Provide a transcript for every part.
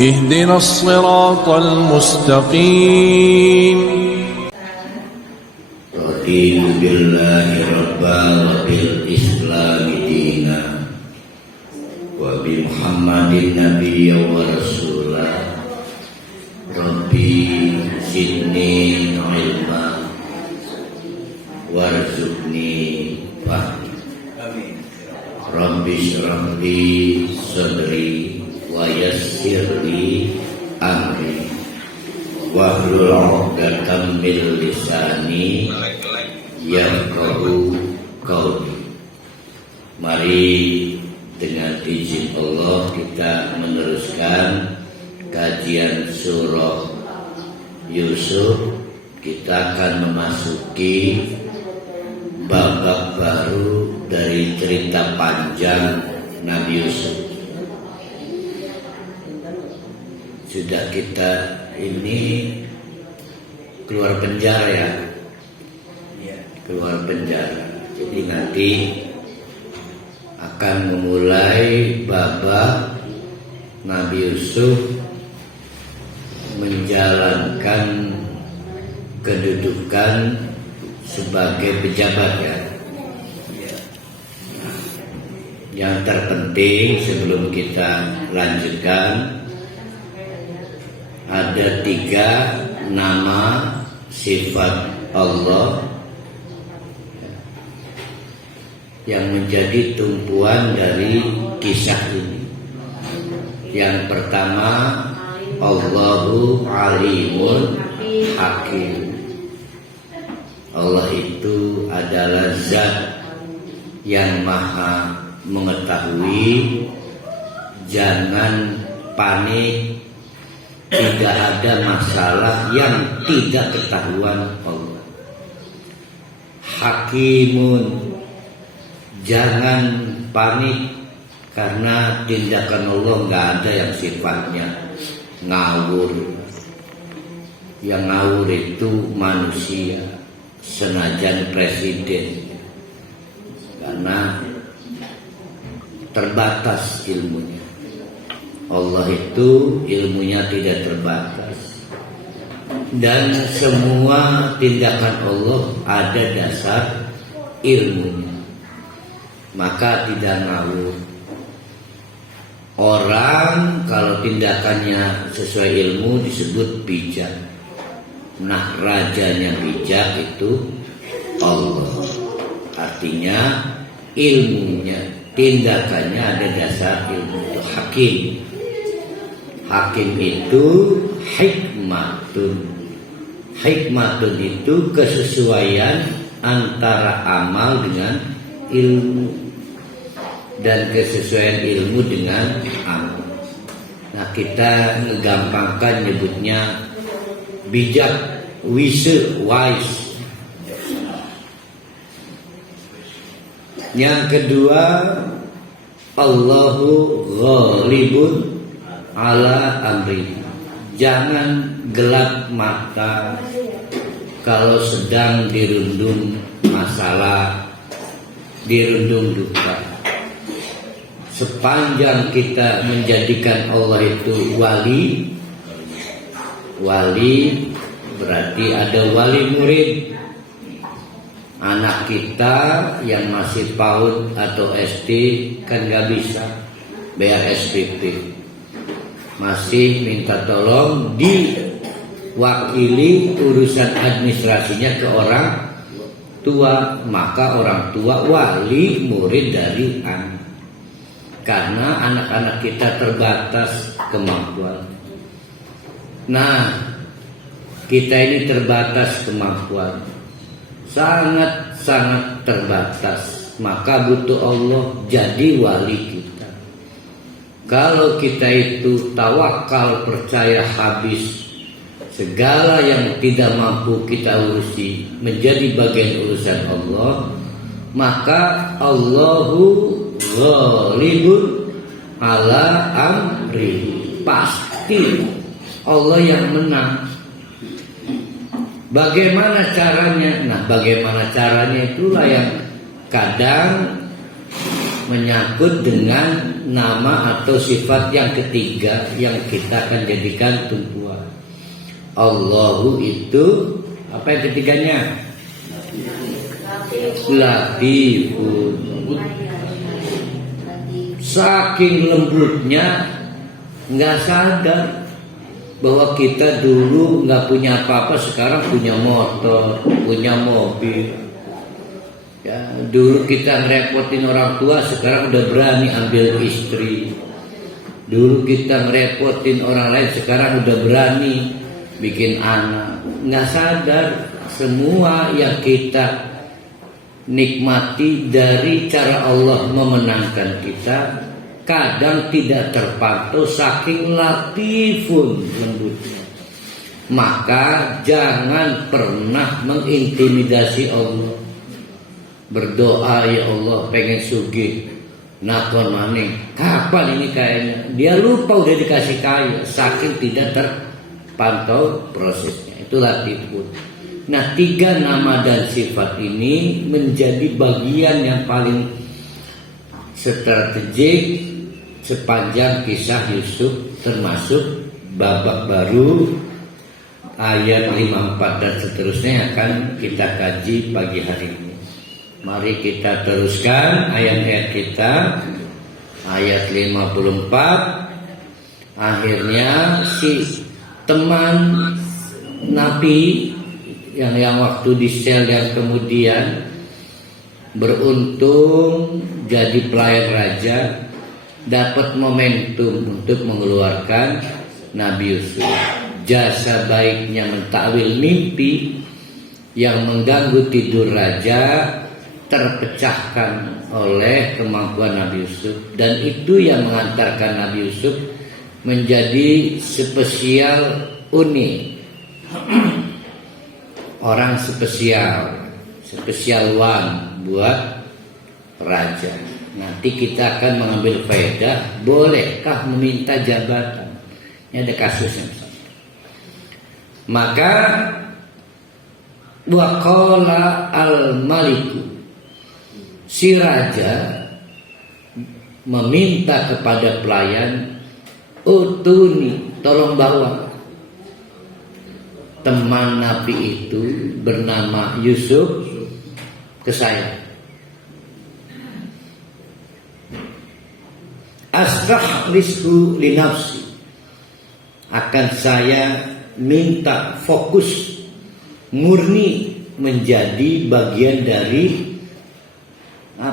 اهدنا الصراط المستقيم. Raditu billahi rabba wa bil islami dina wa bi muhammadin nabiyya wa rasulah. Rabbi zidni ilma warzuqni fahmi. Rabbi shrah li sadri wa yassir li amri wahlul 'uqdatam min lisani yafqahu qawli. Mari dengan izin Allah kita meneruskan kajian surah Yusuf. Kita akan memasuki babak baru dari cerita panjang Nabi Yusuf. Sudah kita ini keluar penjara ya, keluar penjara. Jadi nanti akan memulai babak Nabi Yusuf menjalankan kedudukan sebagai pejabat ya. Yang terpenting sebelum kita lanjutkan, ada 3 nama sifat Allah yang menjadi tumpuan dari kisah ini. Yang pertama, Allahu alimun hakim. Allah itu adalah zat yang maha mengetahui. Jangan panik, tidak ada masalah yang tidak ketahuan Allah. Hakimun, jangan panik karena tindakan Allah nggak ada yang sifatnya ngawur. Yang ngawur itu manusia, senajan presiden, karena terbatas ilmunya. Allah itu ilmunya tidak terbatas, dan semua tindakan Allah ada dasar ilmunya, maka tidak ngawur. Orang kalau tindakannya sesuai ilmu disebut bijak. Nah, rajanya bijak itu Allah. Artinya ilmunya, tindakannya ada dasar ilmu. Itu hakim. Hakim itu hikmatun. Hikmatun itu kesesuaian antara amal dengan ilmu, dan kesesuaian ilmu dengan amal. Nah, kita ngegampangkan nyebutnya bijak, wise. Yang kedua, Allahu ghalibun ala amri. Jangan gelap mata kalau sedang dirundung masalah, dirundung duka. Sepanjang kita menjadikan Allah itu wali berarti ada wali murid. Anak kita yang masih PAUD atau SD kan gak bisa bayar SPP, masih minta tolong diwakili urusan administrasinya ke orang tua, maka orang tua wali murid dari anak. Karena anak-anak kita terbatas kemampuan. Nah, kita ini terbatas kemampuan, sangat-sangat terbatas. Maka butuh Allah jadi wali kita. Kalau kita itu tawakal, percaya habis, segala yang tidak mampu kita urusi menjadi bagian urusan Allah, maka Allahu ghalibun ala amri. Pasti Allah yang menang. Bagaimana caranya? Nah, bagaimana caranya itulah yang kadang menyangkut dengan nama atau sifat yang ketiga yang kita akan jadikan tumpuan. Allahu itu apa yang ketiganya? Latifun. Saking lembutnya nggak sadar bahwa kita dulu nggak punya apa-apa, sekarang punya motor, punya mobil. Ya, dulu kita ngerepotin orang tua, sekarang udah berani ambil istri. Dulu kita ngerepotin orang lain, sekarang udah berani bikin anak. Nggak sadar semua yang kita nikmati dari cara Allah memenangkan kita kadang tidak terpantau saking latifun lembutnya. Maka jangan pernah mengintimidasi Allah. Berdoa, ya Allah pengen sugih, nakon maning, kapan ini kayaknya? Dia lupa udah dikasih kaya, saking tidak terpantau prosesnya. Itu latifun. Nah, 3 nama dan sifat ini menjadi bagian yang paling strategik sepanjang kisah Yusuf, termasuk babak baru ayat 54 dan seterusnya yang akan kita kaji pagi hari ini. Mari kita teruskan ayat-ayat kita. Ayat 54. Akhirnya si teman Nabi yang waktu di sel yang kemudian beruntung jadi pelayan raja, dapat momentum untuk mengeluarkan Nabi Yusuf. Jasa baiknya mentakwil mimpi yang mengganggu tidur raja terpecahkan oleh kemampuan Nabi Yusuf, dan itu yang mengantarkan Nabi Yusuf menjadi spesial, unik, orang spesial one buat raja. Nanti kita akan mengambil faedah, bolehkah meminta jabatan? Ini ada kasusnya. Maka waqala al-maliku, si raja meminta kepada pelayan, utuni, tolong bawa teman Nabi itu bernama Yusuf ke saya. Astakhlishu li nafsi, akan saya minta fokus murni menjadi bagian dari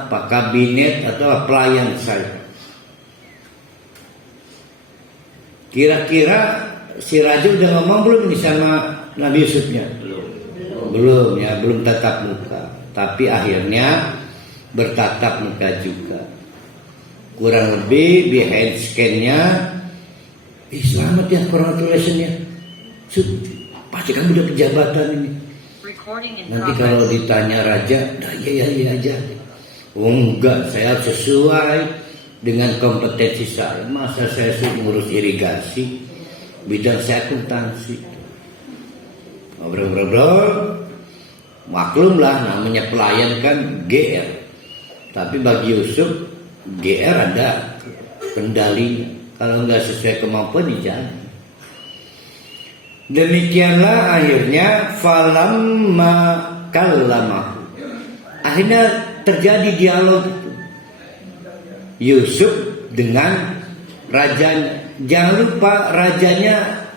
kabinet atau pelayan saya. Kira-kira si raja udah ngomong belum nih sama Nabi Yusufnya? Belum ya, belum tatap muka. Tapi akhirnya bertatap muka juga. Kurang lebih behind scan-nya, selamat ya, congratulations ya, pasti kamu udah pejabatan ini. Nanti kalau ditanya raja, dah iya aja. Oh enggak, saya sesuai dengan kompetensi saya. Masa saya ngurus irigasi, bidang saya akuntansi. Ngobrol-ngobrol, maklumlah namanya pelayan kan GR. Tapi bagi Yusuf, GR ada kendalinya. Kalau nggak sesuai kemampuan dijalan. Demikianlah akhirnya falamma kallama. Akhirnya terjadi dialog itu. Yusuf dengan rajanya. Jangan lupa rajanya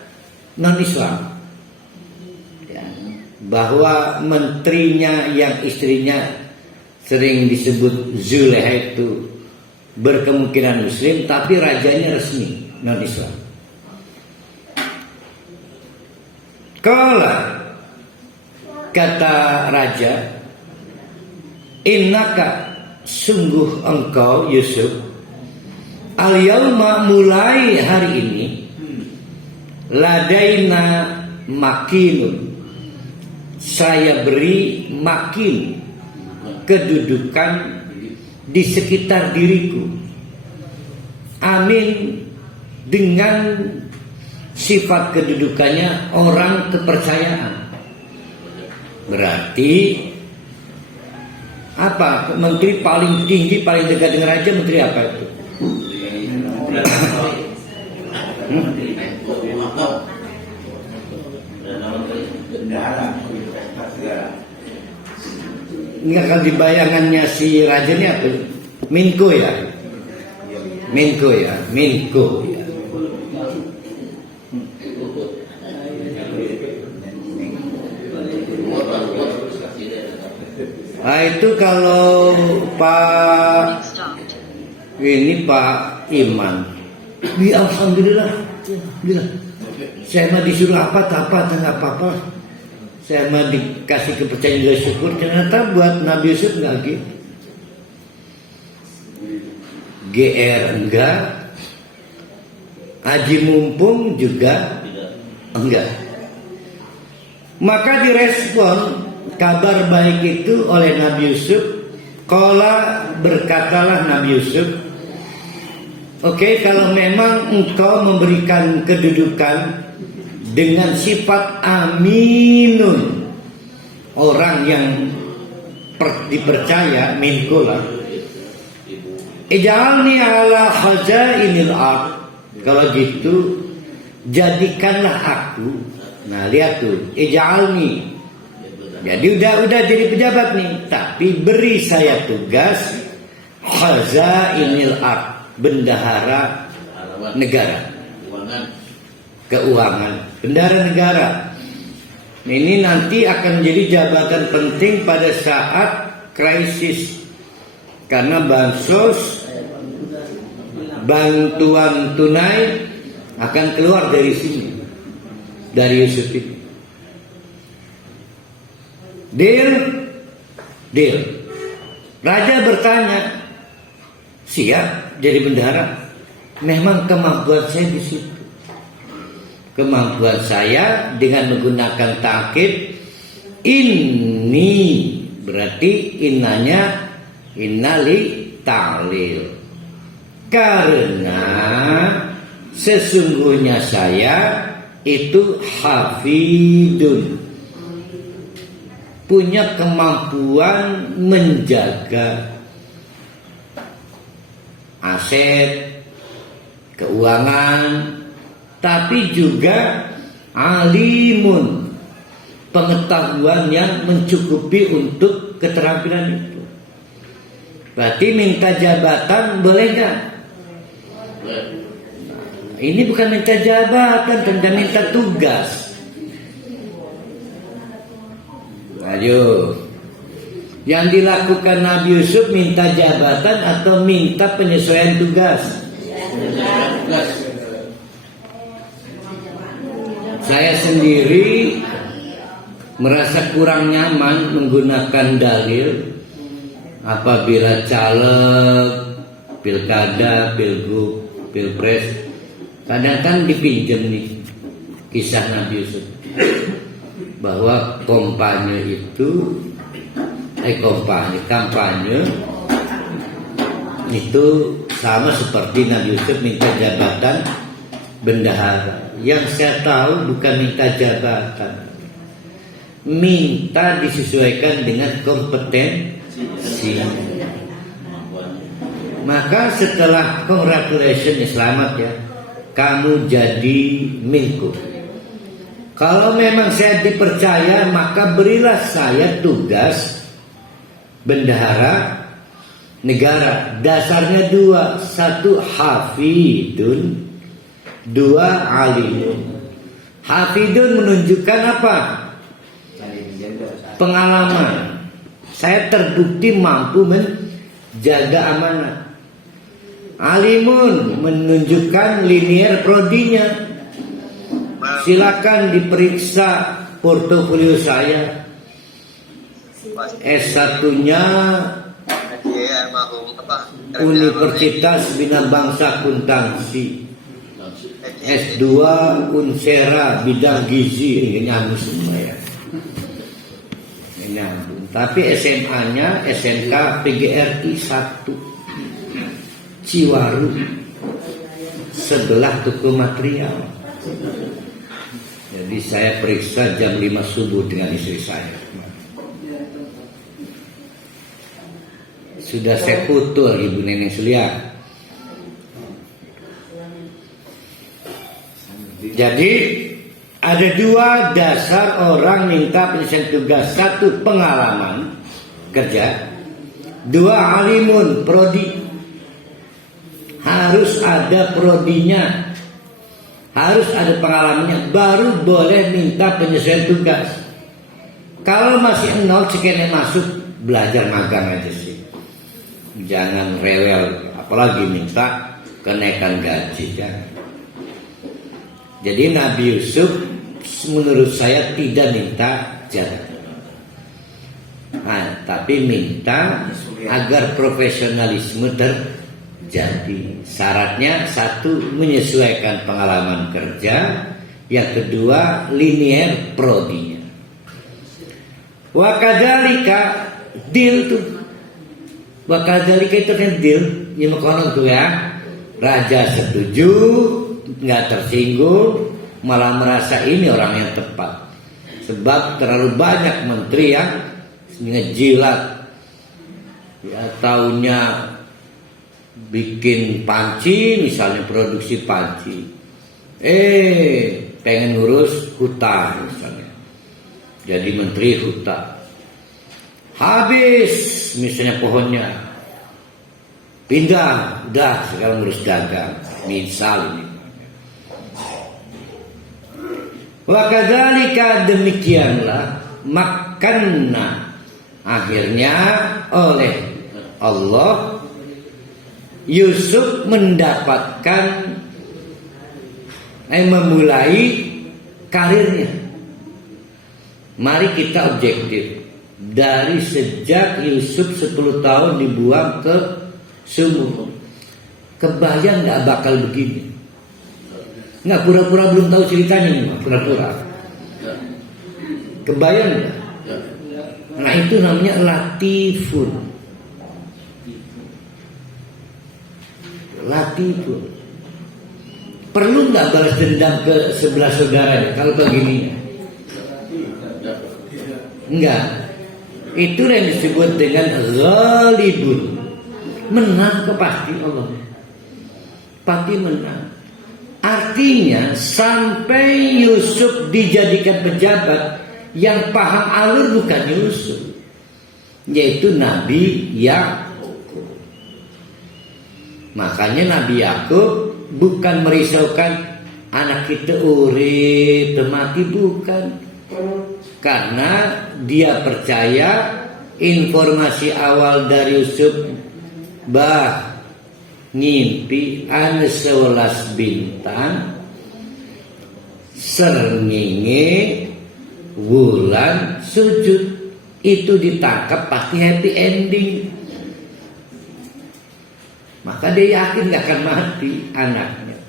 non-Islam. Ya, bahwa menterinya yang istrinya sering disebut Zulekha itu berkemungkinan Muslim, tapi rajanya resmi non-Islam. Kala, kata raja, innaka, sungguh engkau Yusuf, al-yauma, mulai hari ini, ladaina makinun, saya beri makin, kedudukan di sekitar diriku. Amin, dengan sifat kedudukannya orang kepercayaan. Berarti Apa? Menteri paling tinggi, paling dekat dengan raja, menteri apa itu? Ini akan di bayangannya si raja ini apa? Menko ya? Menko ya? Menko ya? Nah itu kalau Pak Iman, alhamdulillah, saya mah disuruh apa nggak apa-apa, saya mah dikasih kepercayaan juga syukur. Ternyata buat Nabi Yusuf nggak gitu, GR enggak, haji mumpung juga enggak. Maka direspon kabar baik itu oleh Nabi Yusuf. Qala, berkatalah Nabi Yusuf, oke, kalau memang engkau memberikan kedudukan dengan sifat aminun, orang yang dipercaya, minkola, ij'alni ala khazainil ard, kalau gitu jadikanlah aku. Nah lihat tuh, ij'alni, jadi udah jadi pejabat nih, tapi beri saya tugas khazainil ard, bendahara negara, keuangan, bendahara negara. Ini nanti akan menjadi jabatan penting pada saat krisis, karena bansos, bantuan tunai akan keluar dari sini, dari Yusuf itu. Deal. Raja bertanya, siap jadi bendahara. Memang kemampuan saya di situ. Kemampuan saya dengan menggunakan takkid ini, berarti innanya innali ta'lil. Karena sesungguhnya saya itu hafidun, punya kemampuan menjaga aset, keuangan, tapi juga alimun, pengetahuan yang mencukupi untuk keterampilan itu. Berarti minta jabatan boleh gak? Ini bukan minta jabatan, tanda minta tugas. Ayo, yang dilakukan Nabi Yusuf minta jabatan atau minta penyesuaian tugas? Saya sendiri merasa kurang nyaman menggunakan dalil apabila caleg, pilkada, pilgub, pilpres, kadang kan dipinjam nih kisah Nabi Yusuf, bahwa kampanye itu sama seperti Nabi Yusuf minta jabatan bendahara. Yang saya tahu bukan minta jabatan, minta disesuaikan dengan kompetensi. Maka setelah congratulations, selamat ya, kamu jadi Menko. Kalau memang saya dipercaya, maka berilah saya tugas bendahara negara. Dasarnya dua, satu hafidun, dua alimun. Hafidun menunjukkan apa? Pengalaman. Saya terbukti mampu menjaga amanah. Alimun menunjukkan linear prodinya. Silakan diperiksa portofolio saya. S1-nya Universitas Bina Bangsa Kuntansi, S2 Unsera bidang gizi. Ini nyambung semua ya. Ini nyambung. Tapi SMA-nya SMK PGRI 1 Ciwaru, sebelah toko material. Jadi saya periksa jam 5 subuh dengan istri saya. Sudah sekutul ibu nenek Sulia. Jadi ada dua dasar orang minta penyelesaian tugas. Satu, pengalaman kerja. Dua, alimun, prodi. Harus ada prodinya, harus ada pengalamannya, baru boleh minta penyelesaian tugas. Kalau masih nol, sekian masuk, belajar magang aja sih. Jangan rewel, apalagi minta kenaikan gaji. Jangan. Jadi Nabi Yusuf menurut saya tidak minta jabatan, tapi minta agar profesionalisme terjadi. Syaratnya satu, menyesuaikan pengalaman kerja. Yang kedua, linear prodinya. Wa kadzalika deal tuh. Wa kadzalika itu kan deal. Ya makonon tuh ya. Raja setuju, nggak tersinggung, malah merasa ini orang yang tepat. Sebab terlalu banyak menteri yang ngejilat, ya taunya bikin panci, misalnya produksi panci, pengen ngurus hutan misalnya, jadi menteri hutan. Habis misalnya pohonnya, pindah, udah sekarang ngurus dagang, misal ini. Wa kadzalika, demikianlah makanna, akhirnya oleh Allah Yusuf mendapatkan memulai karirnya. Mari kita objektif. Dari sejak Yusuf 10 tahun dibuang ke sumur, kebayang gak bakal begini? Nggak, pura-pura belum tahu ceritanya nih, pura-pura. Kebayang nggak? Nah itu namanya latifun. Latifun. Perlu nggak balas dendam ke sebelah saudaranya kalau begini? Enggak. Itu yang disebut dengan ghalibun. Menang pasti Allah. Pasti menang. Artinya sampai Yusuf dijadikan pejabat, yang paham alur bukan Yusuf, yaitu Nabi Yakub. Makanya Nabi Yakub bukan merisaukan anak kita urip mati, bukan. Karena dia percaya informasi awal dari Yusuf, ngimpi an 11 bintang srengenge wulan sujud, itu ditangkap pasti happy ending. Maka dia yakin gak akan mati anaknya.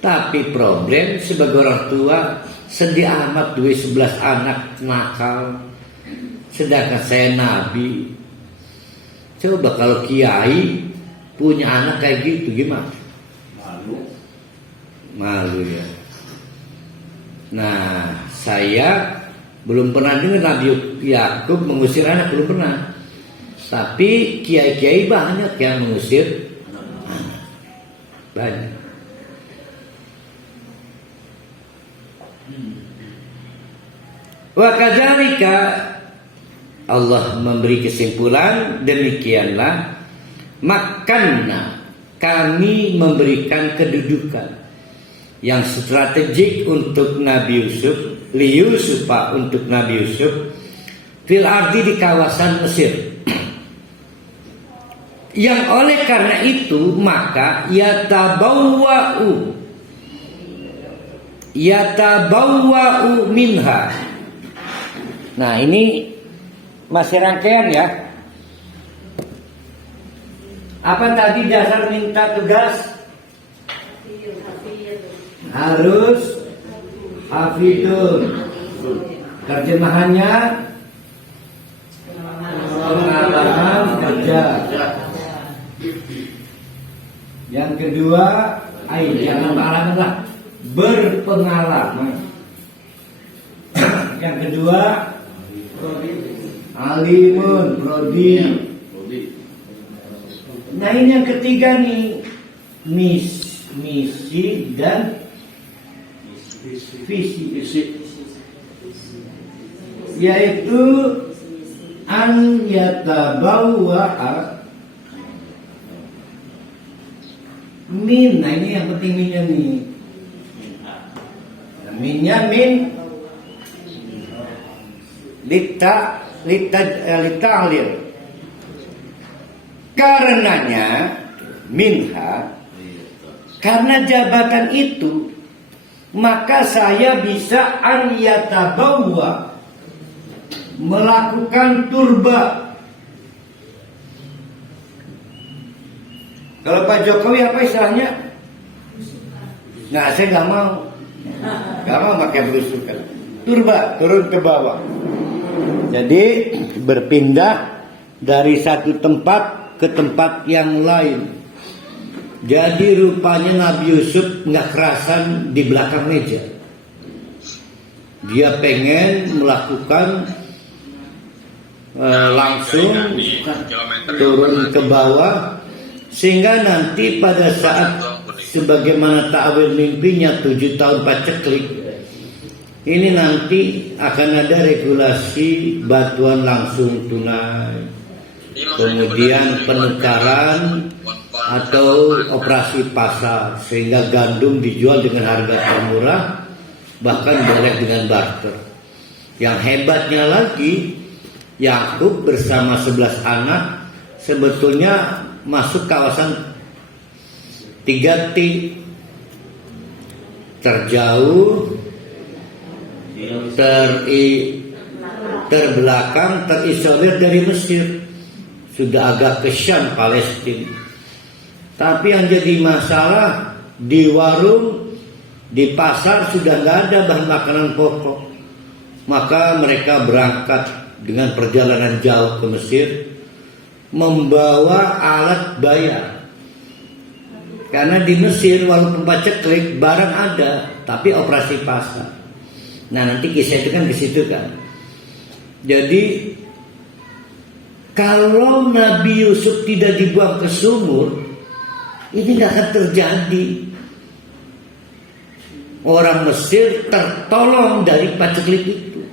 Tapi problem sebagai orang tua, sedih amat 11 anak nakal, sedangkan saya nabi. Coba kalau kiai punya anak kayak gitu gimana? Malu ya. Nah, saya belum pernah dengar Nabi Yakub mengusir anak, belum pernah. Tapi kiai-kiai banyak yang mengusir anak. Banyak. Wa kadzalika, Allah memberi kesimpulan, demikianlah makanna, kami memberikan kedudukan yang strategik untuk Nabi Yusuf, li Yusufa, untuk Nabi Yusuf, fil ardi, di kawasan Mesir. Yang oleh karena itu maka yatabawwa'u minha. Nah ini masih rangkaian ya. Apa tadi dasar minta tugas? Harus hafidun. Terjemahannya pengalaman kerja. Yang kedua, jangan pengalaman lah, berpengalaman. Yang kedua, alimun, prodi. Nah ini yang ketiga nih, misi dan visi, yaitu an yatabawwa'a min. Nah ini yang penting minnya nih. Minnya min lita'lir. Karenanya minha, karena jabatan itu, maka saya bisa an yatabawwa, melakukan turba. Kalau Pak Jokowi apa istilahnya? Nah saya nggak mau pakai belusukan. Turba, turun ke bawah. Jadi berpindah dari satu tempat ke tempat yang lain. Jadi rupanya Nabi Yusuf nggak kerasan di belakang meja. Dia pengen melakukan langsung turun ke bawah, sehingga nanti pada saat sebagaimana ta'wil mimpinya 7 tahun paceklik, ini nanti akan ada regulasi bantuan langsung tunai, kemudian penukaran atau operasi pasar, sehingga gandum dijual dengan harga termurah, bahkan boleh dengan barter. Yang hebatnya lagi, Yakub bersama 11 anak sebetulnya masuk kawasan 3T, terjauh, terbelakang, terisolir dari Mesir, sudah agak ke Syam, Palestina. Tapi yang jadi masalah, di warung, di pasar sudah nggak ada bahan makanan pokok. Maka mereka berangkat dengan perjalanan jauh ke Mesir, membawa alat bayar. Karena di Mesir walaupun paceklik barang ada, tapi operasi pasar. Nah nanti kisah itu kan ke situ kan. Jadi kalau Nabi Yusuf tidak dibuang ke sumur, ini nggak akan terjadi. Orang Mesir tertolong dari paceklik itu.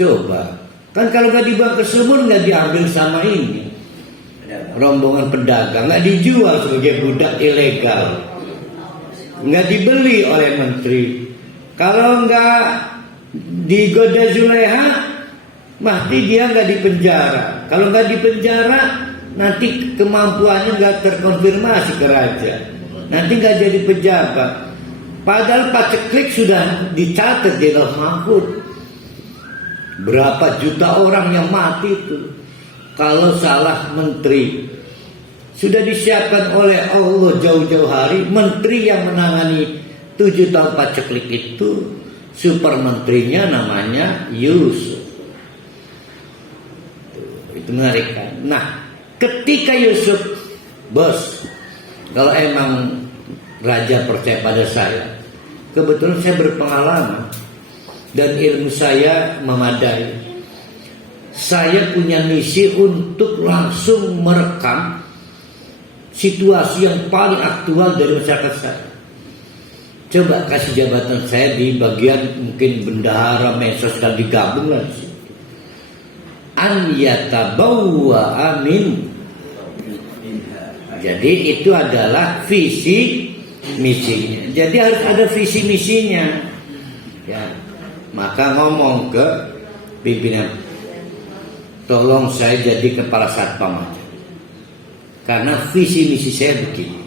Coba, kan kalau nggak dibuang ke sumur nggak diambil sama ini rombongan pedagang, nggak dijual sebagai budak ilegal, nggak dibeli oleh menteri. Kalau nggak digoda Zulaiha, mati dia nggak dipenjara. Kalau nggak dipenjara, nanti kemampuannya nggak terkonfirmasi ke raja, nanti nggak jadi pejabat. Padahal paceklik sudah dicatat di Lauh Mahfuz. Berapa juta orang yang mati itu kalau salah menteri. Sudah disiapkan oleh Allah jauh-jauh hari. Menteri yang menangani 7 tahun paceklik itu, super menterinya namanya Yusuf. Itu menarik kan? Nah, ketika Yusuf, bos, kalau emang raja percaya pada saya, kebetulan saya berpengalaman dan ilmu saya memadai. Saya punya misi untuk langsung merekam situasi yang paling aktual dari masyarakat saya. Coba kasih jabatan saya di bagian mungkin bendahara, mensos, dan digabung lah di situ. An yatabawwa amin. Jadi itu adalah visi misinya. Jadi harus ada visi misinya. Ya. Maka ngomong ke pimpinan, tolong saya jadi kepala satpam aja, karena visi misi saya begini.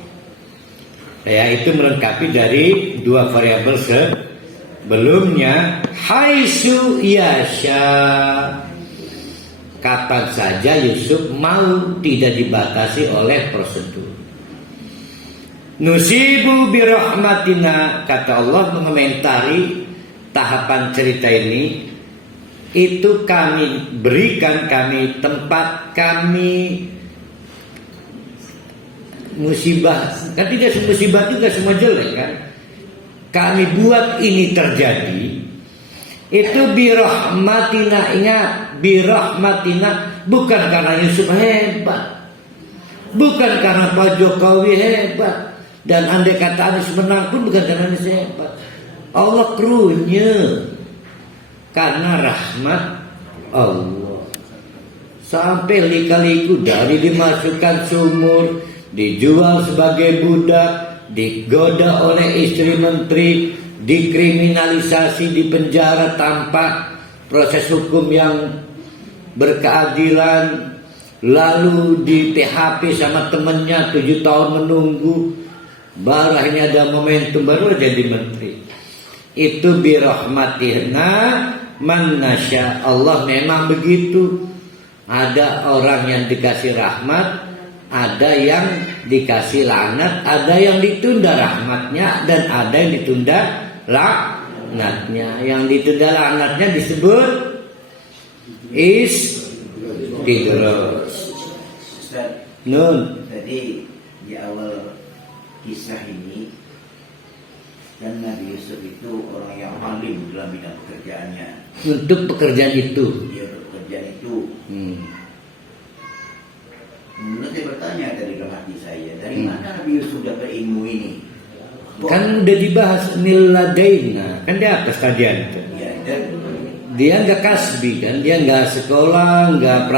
Ya, itu melengkapi dari 2 variabel sebelumnya. Haitsu yasha, kapan saja Yusuf mau, tidak dibatasi oleh prosedur. Nusibu birahmatina, kata Allah mengomentari tahapan cerita ini, itu kami berikan, kami tempat, kami musibah. Kan tidak semua musibah juga semua jelek kan. Kami buat ini terjadi. Itu birahmatina, ingat, birahmatina bukan karena Yusuf hebat, bukan karena Pak Jokowi hebat, dan andai kata Anies menang pun bukan karena Anies hebat. Allah krunya karena rahmat Allah. Sampai lika-liku dari dimasukkan sumur, dijual sebagai budak, digoda oleh istri menteri, dikriminalisasi, dipenjara tanpa proses hukum yang berkeadilan, lalu di PHP sama temennya 7 tahun menunggu, baru akhirnya ada momentum baru jadi menteri. Itu birahmatina man nasya. Allah memang begitu. Ada orang yang dikasih rahmat, ada yang dikasih laknat, ada yang ditunda rahmatnya, dan ada yang ditunda laknatnya. Yang ditunda laknatnya disebut istidros. Ustaz, Nun. tadi di awal kisah ini dan Nabi Yusuf itu orang yang alim dalam bidang pekerjaannya. Untuk pekerjaan itu. Dia pekerjaan itu. Menurut saya bertanya dari dalam hati saya, dari mana Nabi Yusuf dapat ilmu ini? Kan udah dibahas niladaina, kan di atas kajian itu. Ya, dan Dia nggak kasbi kan, dia nggak sekolah, nggak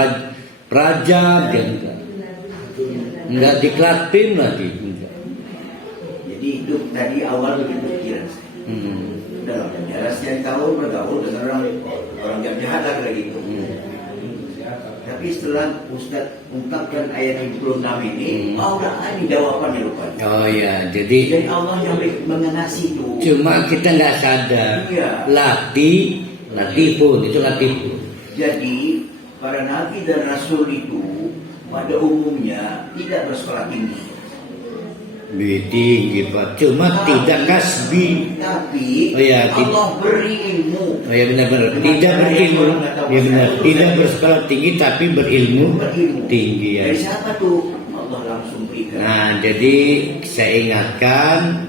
praja, dia nggak diklatim lagi. jadi itu tadi awal bikin pikiran saya. Dalam penjara sekian tahun bergaul dengan orang jahat lah gitu. Tapi setelah Ustaz ungkapkan ayat 26 ini, udah ada jawabannya rupanya. Oh ya, jadi Allah yang mengenasi itu. cuma kita nggak sadar. Iya. Latifun itu latifun. Jadi para nabi dan rasul itu pada umumnya tidak bersekolah tinggi. Tinggi Pak, cuma tidak kasbi. Tapi Oh ya, Allah beri ilmu. Oh ya benar-benar tidak berilmu. Ya benar, tidak bersekolah tinggi tapi berilmu tinggi ya. Dari siapa tuh? Allah langsung berikan. Nah, jadi saya ingatkan,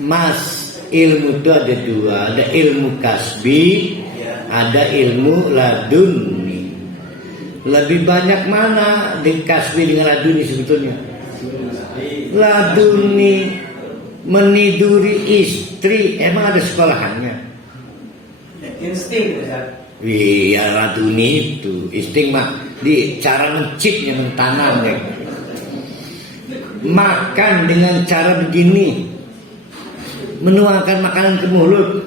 Mas, ilmu itu ada dua, ada ilmu kasbi, ada ilmu laduni. Lebih banyak mana di kasbi dengan laduni sebetulnya? Laduni meniduri istri, emang ada sekolahannya? Insting, Ustaz. Iya, laduni itu insting mah di cara mencipnya, mentanamnya. Makan dengan cara begini, menuangkan makanan ke mulut,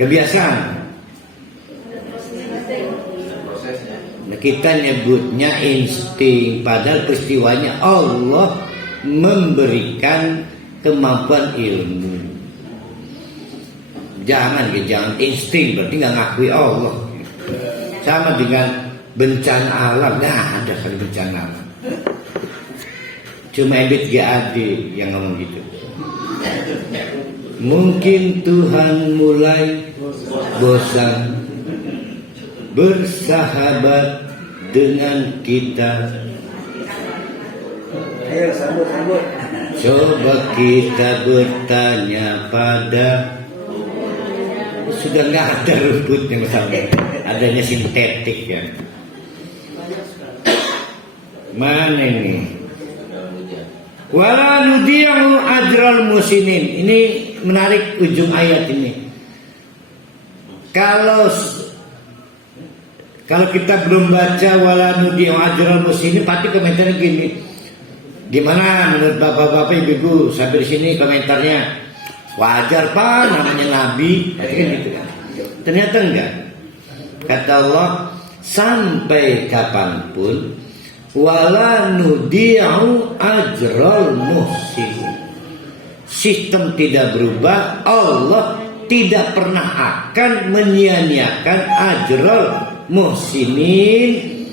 kebiasaan. Nah, kita nyebutnya insting, padahal peristiwanya Allah memberikan kemampuan ilmu. Jangan insting, berarti nggak ngakui Allah. Sama dengan bencana alam, nggak ada kali bencana alam. Cuma Ebit GAD yang ngomong gitu. Mungkin Tuhan mulai bosan bersahabat dengan kita. Ayo sambut. Coba kita bertanya pada, sudah nggak ada rumputnya misalnya, adanya sintetik ya. Mana ini? Wala nudiyahu ajral musinin. Ini menarik ujung ayat ini. Kalau kita belum baca wala nudiyahu ajral musinin, pasti komentarnya gini. Gimana menurut bapak-bapak ibu-ibu sampai di sini komentarnya? Wajar Pak, namanya Nabi, kan gitu kan. Ternyata enggak. Kata Allah, sampai kapanpun wala nudi'u ajral muhsin. Sistem tidak berubah, Allah tidak pernah akan menyia-nyiakan ajral muhsinin,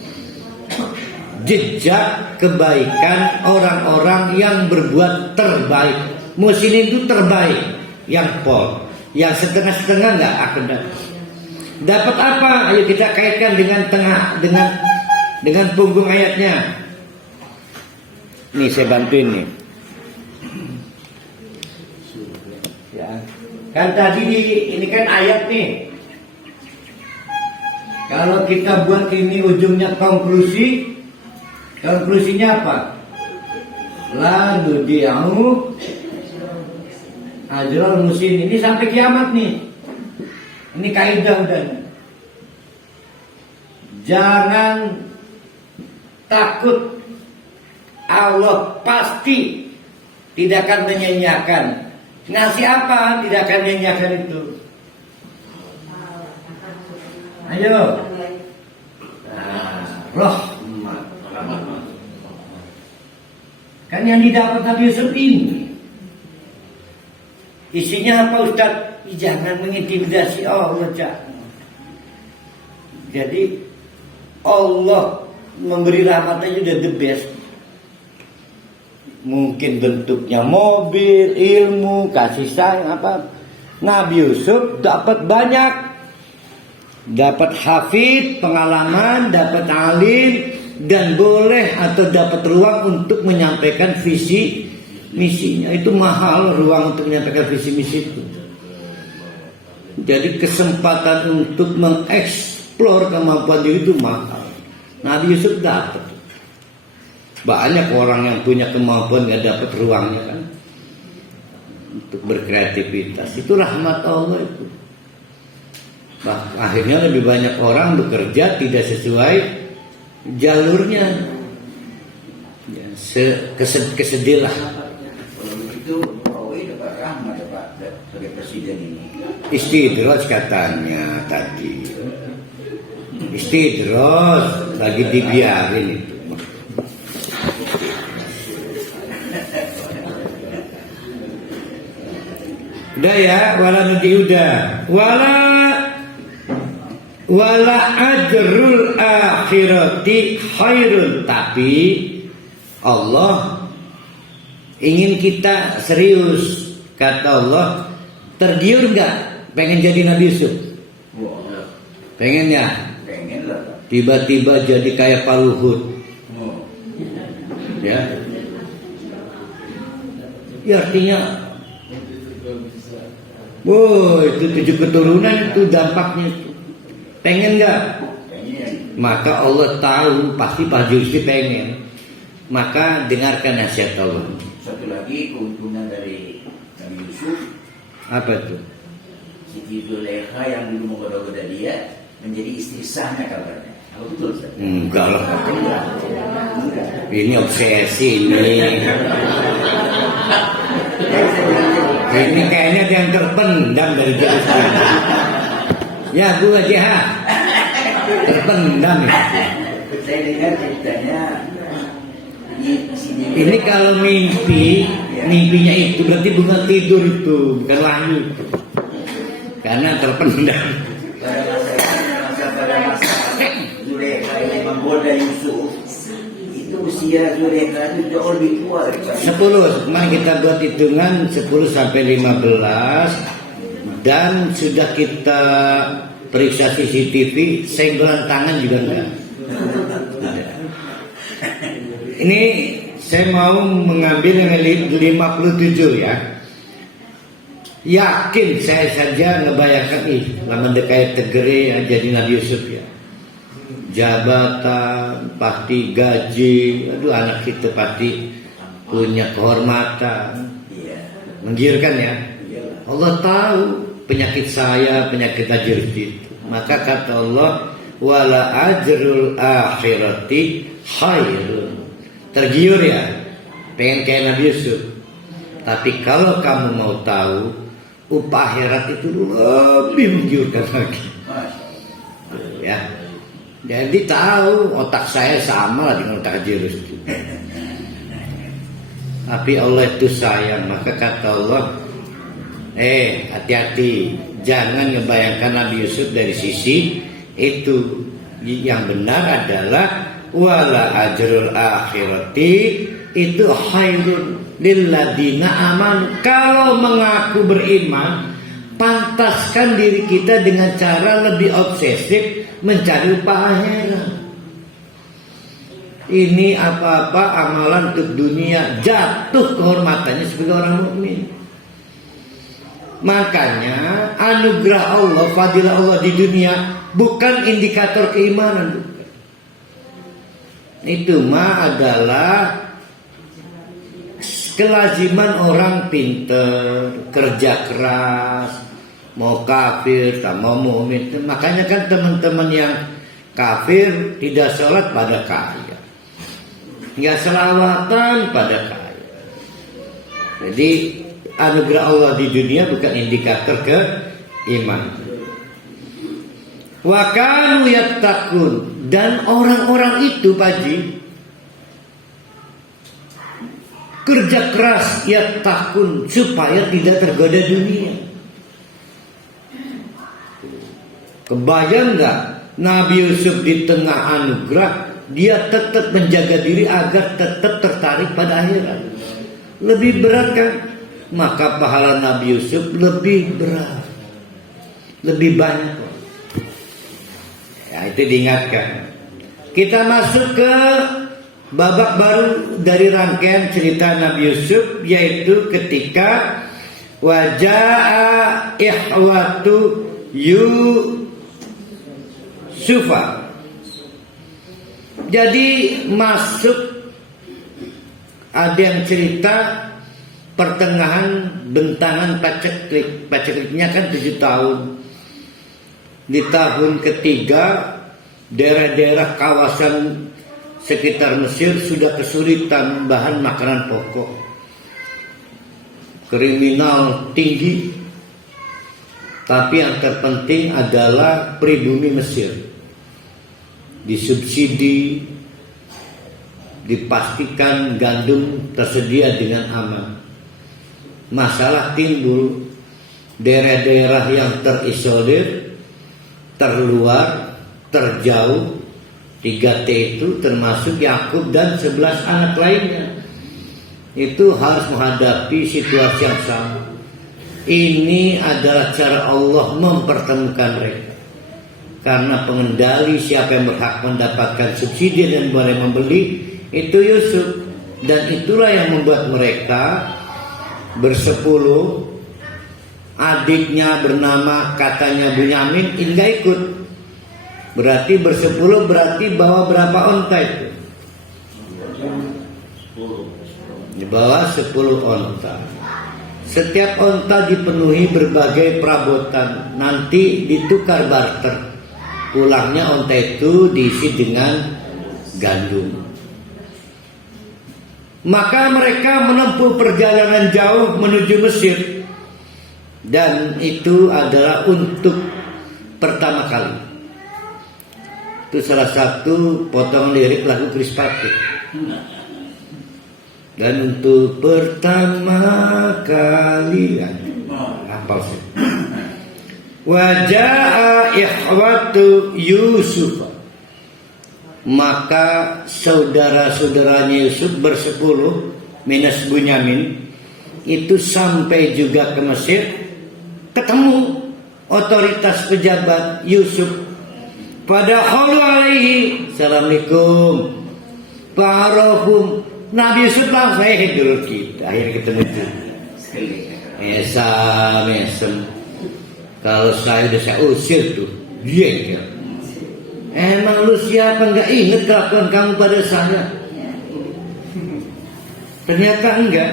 jejak kebaikan orang-orang yang berbuat terbaik. Muhsinin itu terbaik, yang pol, yang setengah-setengah nggak akan dapat. Dapat apa? Ayo kita kaitkan dengan dengan punggung ayatnya. Nih saya bantuin nih. Ya. Kan tadi ini kan ayat nih. Kalau kita buat ini ujungnya konklusinya apa? Lalu diamu ajrul musin, ini sampai kiamat nih. Ini kaidah udah. Jangan takut, Allah pasti tidak akan menyanyiakan. Ngasih apa tidak akan menyanyiakan itu. Ayo. Rahmat. Kan yang didapat Nabi Yusuf ini isinya apa Ustaz? Jangan mengintimidasi Allah, Jadi Allah memberi rahmatnya sudah the best. Mungkin bentuknya mobil, ilmu, kasih sayang apa. Nabi Yusuf dapat banyak. Dapat hafid, pengalaman, dapat alim, dan boleh atau dapat ruang untuk menyampaikan visi misinya. Itu mahal ruang untuk menyampaikan visi misi itu. Jadi kesempatan untuk mengeksplor kemampuan diri itu mahal. Nabi Yusuf dapat. Banyak orang yang punya kemampuan gak dapat ruangnya kan untuk berkreativitas. Itu rahmat Allah itu. Akhirnya lebih banyak orang bekerja tidak sesuai jalurnya. Ya, kesedih lah. Kalau begitu, Jokowi dapat rahmat sebagai presiden ini. Istidroj katanya tadi. Istidroj lagi dibiarin itu. Udah ya, wala nanti udah. Wala ajrul akhirati khairun. Tapi Allah ingin kita serius. Kata Allah, tergiur nggak pengen jadi Nabi Yusuf? Pengen ya? Pengen lah. Tiba-tiba jadi kayak Pak Luhut. Ya. Ya artinya, itu 7 keturunan itu dampaknya itu. Pengen nggak? Pengen. Maka Allah tahu pasti Pak Yusuf pengen. Maka dengarkan nasihat Allah. Satu lagi keuntungan dari Nabi Yusuf, Apa tuh? Siti Zulaikha yang dulu menggoda-goda dia menjadi istri sahnya kabarnya. Apa betul Ustaz? Enggak lah. Ini obsesi ini. Ini kayaknya yang terpendam dari jauh. Ya Bu Haji Ha, terpendam ya. Saya dengar ceritanya Ini kalau mimpinya itu berarti bukan tidur itu, bukan wahyu. Karena terpendam. pada masa Zulaikha yang menggoda Yusuf, itu usia Zulaikha itu jauh lebih tua daripada 10, kemarin kita buat hitungan 10 sampai 15. Dan sudah kita periksa CCTV, senggolan tangan juga enggak. Ini saya mau mengambil yang 57 ya. Yakin saya saja ngebayangkan lama dekai tegere ya, jadi Nabi Yusuf ya. Jabatan, pasti gaji, aduh anak kita pasti punya kehormatan. Menggiurkan ya. Allah tahu penyakit saya, penyakit ajir itu. Maka kata Allah, wala ajrul akhirati khairun. Tergiur ya, pengen kayak Nabi Yusuf. Tapi kalau kamu mau tahu, upah akhirat itu lebih menggiurkan lagi. Ya, jadi tahu otak saya sama lah dengan otak Haji itu. Tapi Allah itu sayang, maka kata Allah, hati-hati, jangan ngebayangkan Nabi Yusuf dari sisi itu. Yang benar adalah wala ajrul akhirati itu khairun lilladina aman. Kalau mengaku beriman, pantaskan diri kita dengan cara lebih obsesif mencari upah akhirat. Ini apa-apa amalan untuk dunia, jatuh kehormatannya sebagai orang mukmin. Makanya anugerah Allah, fadilah Allah di dunia bukan indikator keimanan. Itu mah adalah kelaziman orang pinter, kerja keras, mau kafir, tak mau mukmin. Makanya kan teman-teman yang kafir tidak sholat pada kaya, nggak selawatan pada kaya. Jadi anugerah Allah di dunia bukan indikator ke iman. Wa kanu yattaqun, dan orang-orang itu Paji kerja keras yattaqun supaya tidak tergoda dunia. Kebayang nggak Nabi Yusuf di tengah anugerah dia tetap menjaga diri agar tetap tertarik pada akhirat. Lebih berat kan? Maka pahala Nabi Yusuf lebih berat, lebih banyak. Ya, itu diingatkan. Kita masuk ke babak baru dari rangkaian cerita Nabi Yusuf, yaitu ketika wajaa ihwatu Yusufa. Jadi masuk, ada yang cerita pertengahan bentangan paceklik. Pacekliknya kan 7 tahun. Di tahun ketiga daerah-daerah kawasan sekitar Mesir sudah kesulitan bahan makanan pokok. Kriminal tinggi. Tapi yang terpenting adalah pribumi Mesir disubsidi, dipastikan gandum tersedia dengan aman. Masalah timbul daerah-daerah yang terisolir, terluar, terjauh. 3T itu termasuk Yakub dan 11 anak lainnya. Itu harus menghadapi situasi yang sama. Ini adalah cara Allah mempertemukan mereka. Karena pengendali siapa yang berhak mendapatkan subsidi dan boleh membeli itu Yusuf. Dan itulah yang membuat mereka bersepuluh. Adiknya bernama katanya Bunyamin, enggak ikut. Berarti bersepuluh, berarti bawa berapa onta itu? Dibawa 10 onta. Setiap onta dipenuhi berbagai perabotan. Nanti ditukar barter. Pulangnya onta itu diisi dengan gandum. Maka mereka menempuh perjalanan jauh menuju Mesir. Dan itu adalah untuk pertama kali. Itu salah satu potongan lirik lagu Krispati. Dan untuk pertama kali apa sih? Wajaa ihwatu Yusuf. Maka saudara-saudaranya Yusuf bersepuluh minus Bunyamin itu sampai juga ke Mesir, ketemu otoritas pejabat Yusuf. Pada halu alaihi, assalamualaikum, Pak Nabi Yusuf langsung dulu kita. Akhirnya ketemu itu. Mesem. Kalau saya udah saya usir tuh, dia ya. Emang lu siapa nggak inget kelakuan kamu pada saya? Ternyata enggak.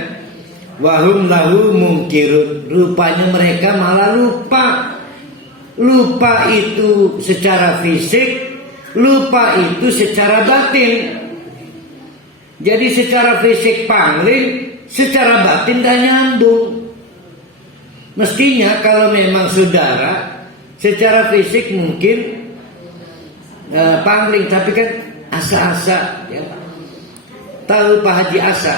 Wahum lahu mungkirun. Rupanya mereka malah lupa. Lupa itu secara fisik, lupa itu secara batin. Jadi secara fisik pangling, secara batin dah nyambung. Mestinya kalau memang saudara, secara fisik mungkin pangling, tapi kan asa-asa. Ya. Tahu Pak Haji Asa?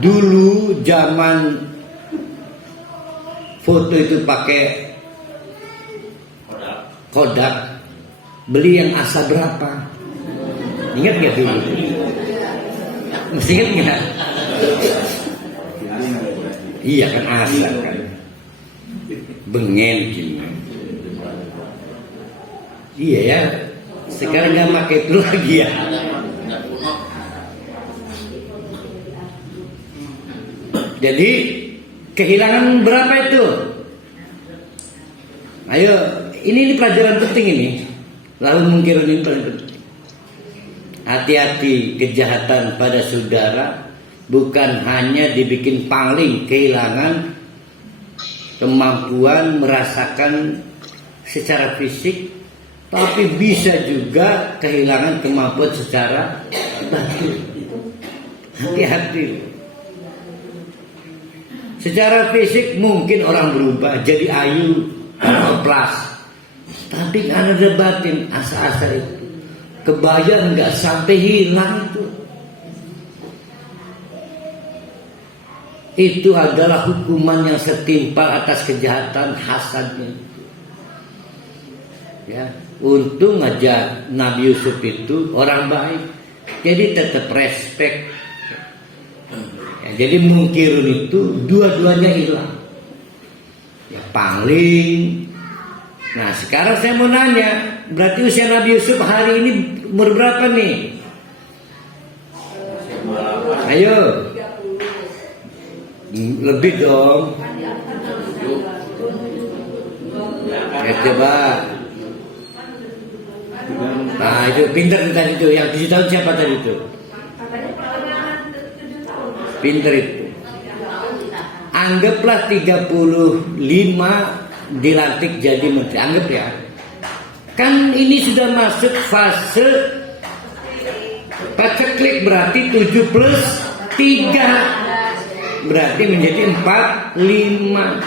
Dulu zaman foto itu pakai Kodak, beli yang asa berapa? Ingat nggak dulu? Mesti ingat nggak? Iya kan asa kan, bengen gini. Iya ya, sekarang nggak pakai itu lagi ya. Jadi kehilangan berapa itu? Ayo, ini pelajaran penting ini. Lalu mungkirun ini paling penting. Hati-hati kejahatan pada saudara bukan hanya dibikin pangling, kehilangan kemampuan merasakan secara fisik, tapi bisa juga kehilangan kemampuan secara batin. Hati-hati. Secara fisik mungkin orang berubah jadi ayu, plus, tapi kan ada batin, asa-asa itu. Kebayang nggak sampai hilang itu. Itu adalah hukuman yang setimpal atas kejahatan hasadnya. Ya, untung aja Nabi Yusuf itu orang baik, jadi tetap respect. Ya, jadi mungkirun itu dua-duanya hilang. Ya, pangling. Nah, sekarang saya mau nanya, berarti usia Nabi Yusuf hari ini umur berapa nih? Ayo, lebih dong. Ya, coba. Nah, itu pinter tadi itu. Yang 7 tahun siapa tadi itu? Pinter itu. Anggaplah 35 dilantik jadi menteri. Anggap ya. Kan ini sudah masuk fase paceklik, berarti 7 plus 3. Berarti menjadi 45.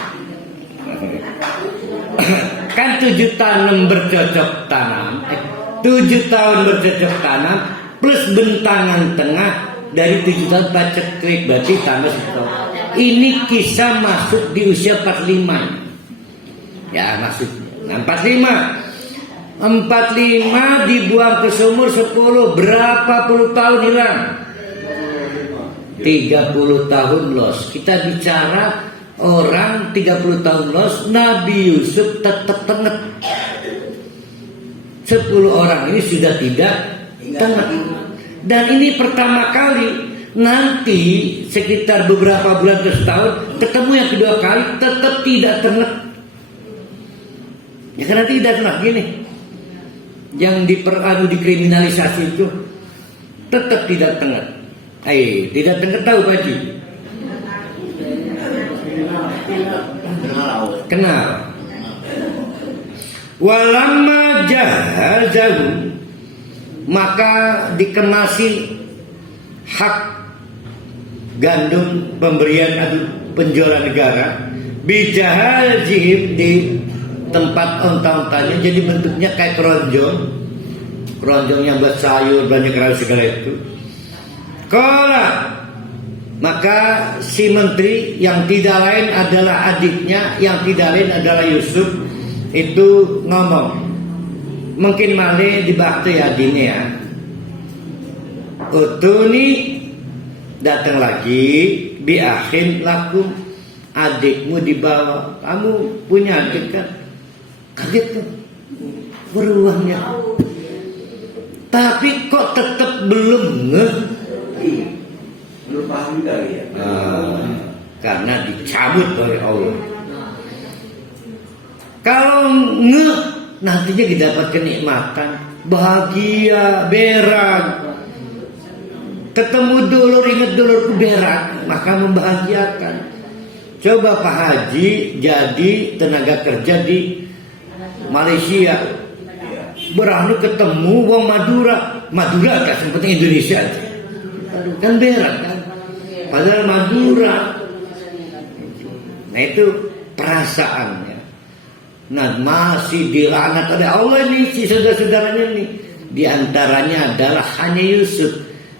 Kan 7 tahun bercocok tanam, 7 tahun bercocok tanam plus bentangan tengah dari 7 tahun paceklik, berarti tambah 1 tahun. Ini kisah masuk di usia 45. Ya maksudnya. Nah, 45 dibuang ke sumur 10, berapa puluh tahun hilang? 30 tahun loss. Kita bicara orang 30 tahun loss, Nabi Yusuf tetap tenget. 10 orang ini sudah tidak tenget. Dan ini pertama kali. Nanti sekitar beberapa bulan atau setahun ketemu yang kedua kali tetap tidak tenget. Ya karena tidak tenget gini. Yang dikriminalisasi itu tetap tidak tenget. Tidak tenget tahu Pak Haji? Kenal. Walamma jahazahu, maka dikemasi hak gandum pemberian atau penjualan negara bijahazihim di tempat onta-ontanya, jadi bentuknya kayak keronjong yang buat sayur banyak rasa segala itu. Kala, maka si menteri yang tidak lain adalah adiknya, yang tidak lain adalah Yusuf, itu ngomong, mungkin male dibakti adiknya ya. Utuni, datang lagi, biakhin lakum, adikmu dibawa. Kamu punya adik kan? Kaget kan? Beruangnya. Tapi kok tetap belum ngeh? Belum paham kali ya. Karena dicabut oleh Allah. Kalau ngeh, nantinya didapat kenikmatan, bahagia, berak. Ketemu dulur, ingat dulurku berak, maka membahagiakan. Coba Pak Haji jadi tenaga kerja di Malaysia, berani ketemu wong Madura kan seperti Indonesia aja. Kan berak kan, padahal Madura. Nah itu perasaannya. Nah masih dilaknat oleh Allah ini si saudara-saudaranya ini. Di antaranya adalah hanya Yusuf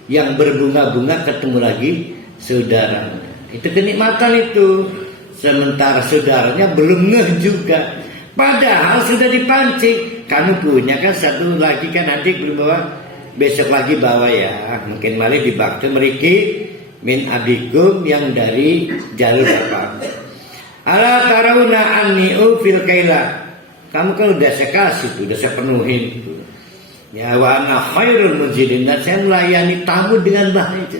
yang berbunga-bunga ketemu lagi saudaranya. Itu kenikmatan itu. Sementara saudaranya belum ngeh juga. Padahal sudah dipancing. Kamu punya kan satu lagi kan adik belum bawa. Besok lagi bawa ya. Mungkin malah dibakti meriki min abikum yang dari jalur apa. Ala tarawna anni'u fil kaila. Kamu kan udah saya kasih tuh, udah saya penuhin tuh. Ya wa ana khairul mujidin, dan saya melayani tamu dengan baik.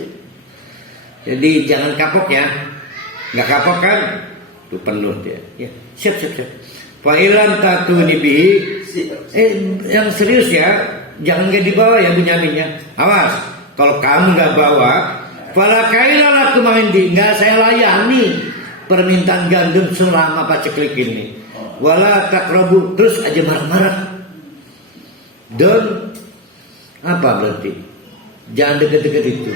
Jadi jangan kapok ya. nggak kapok kan? Itu penuh dia. Ya, siap. Fa ilam tatuni bihi, yang serius ya, jangan nggak dibawa ya Bunyaminnya. Awas, kalau kamu nggak bawa, fala kaila lakum indi, nggak saya layani permintaan gandum selama paceklik ini. Wala takrabu, terus aja marah-marah. Don apa berarti? Jangan deket-deket itu.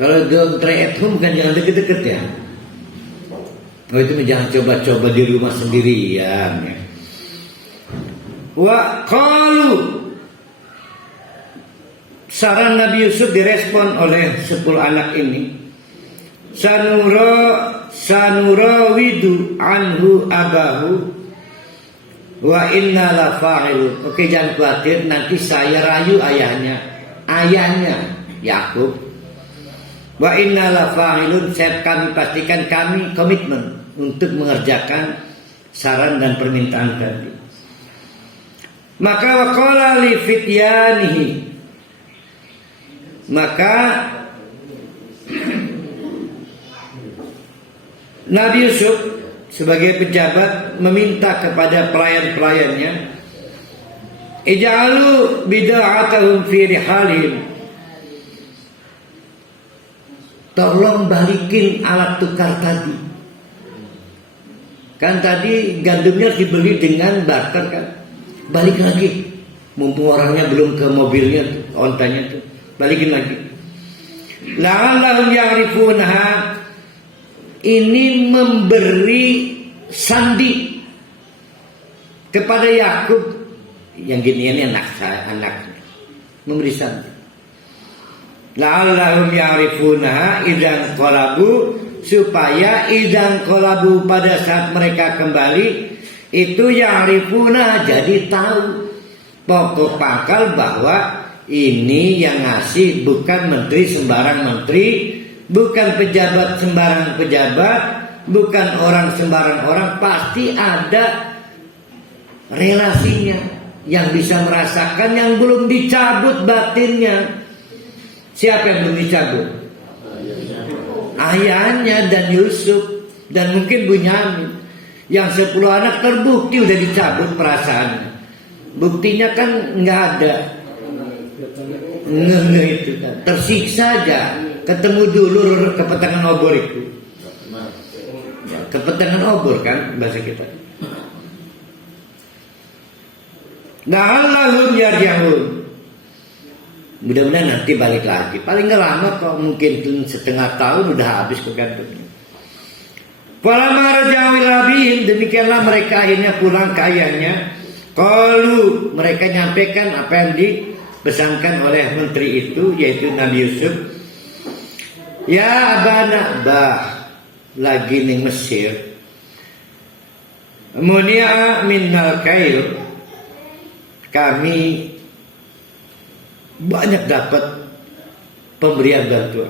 Kalau don't try at home kan jangan deket-deket ya. Oh itu jangan coba-coba di rumah sendirian ya. Wa qalu, saran Nabi Yusuf direspon oleh 10 anak ini. Sanurawidu anhu abahu wa inna la fa'ilun. Oke, jangan khawatir, nanti saya rayu ayahnya Yakub. Wa inna la fa'ilun, kami pastikan kami komitmen untuk mengerjakan saran dan permintaan tadi. Maka waqala li fityanihi, maka Nabi Yusuf sebagai pejabat meminta kepada pelayan-pelayannya, ij'alu bida'atahum fi rihalihim, tolong balikin alat tukar tadi. Kan tadi gandumnya dibeli dengan barter kan, balik lagi, mumpung orangnya belum ke mobilnya, ontanya tuh, balikin lagi. La'allahum ya'rifunaha, ini memberi sandi kepada Yakub, yang gini anaknya memberi sandi. La'allahum ya'rifunaha idzan qalabu, supaya idzan qalabu pada saat mereka kembali itu ya'rifuna, jadi tahu pokok pangkal bahwa ini yang ngasih bukan menteri sembarang menteri, bukan pejabat sembarang pejabat, bukan orang sembarang orang, pasti ada relasinya yang bisa merasakan, yang belum dicabut batinnya. Siapa yang belum dicabut? Ayahnya dan Yusuf dan mungkin Bunyamin. Yang 10 anak terbukti udah dicabut perasaannya. Buktinya kan nggak ada. Itu kan tersiksa aja. Ketemu dulu kepetangan obor itu. Kepetangan obor kan bahasa kita. La'allahum yarji'un. Mudah-mudahan nanti balik lagi. Paling nggak lama kok, mungkin setengah tahun udah habis ke gandumnya. Falamma raja'u ila abihim, demikianlah mereka akhirnya pulang ke ayahnya. Qalu, mereka nyampaikan apa yang dipesankan oleh menteri itu, yaitu Nabi Yusuf. Ya abana, lagi ning Mesir. Munia minnal kail, kami banyak dapat pemberian bantuan.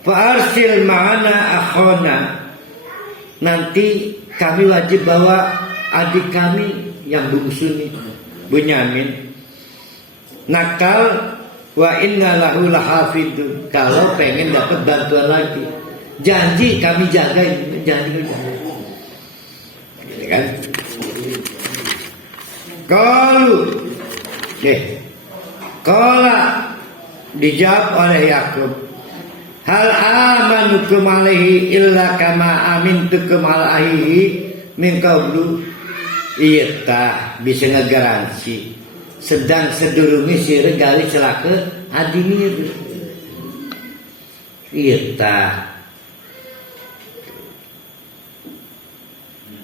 Fa'arsil ma'ana akhona, nanti kami wajib bawa adik kami yang bungsu nih, Bunyamin. Nakal, wa inna lahu lahafidun, kalau pengen dapat bantuan lagi. Janji kami jaga ini, janji. Kan? Qala dijawab oleh Yakub, hal amanukum alaihi illa kama amintukum alaihi min qablu. Iya tah, bisa ngegaransi sedang sedurungi si regali celaka adimir. Iya tah,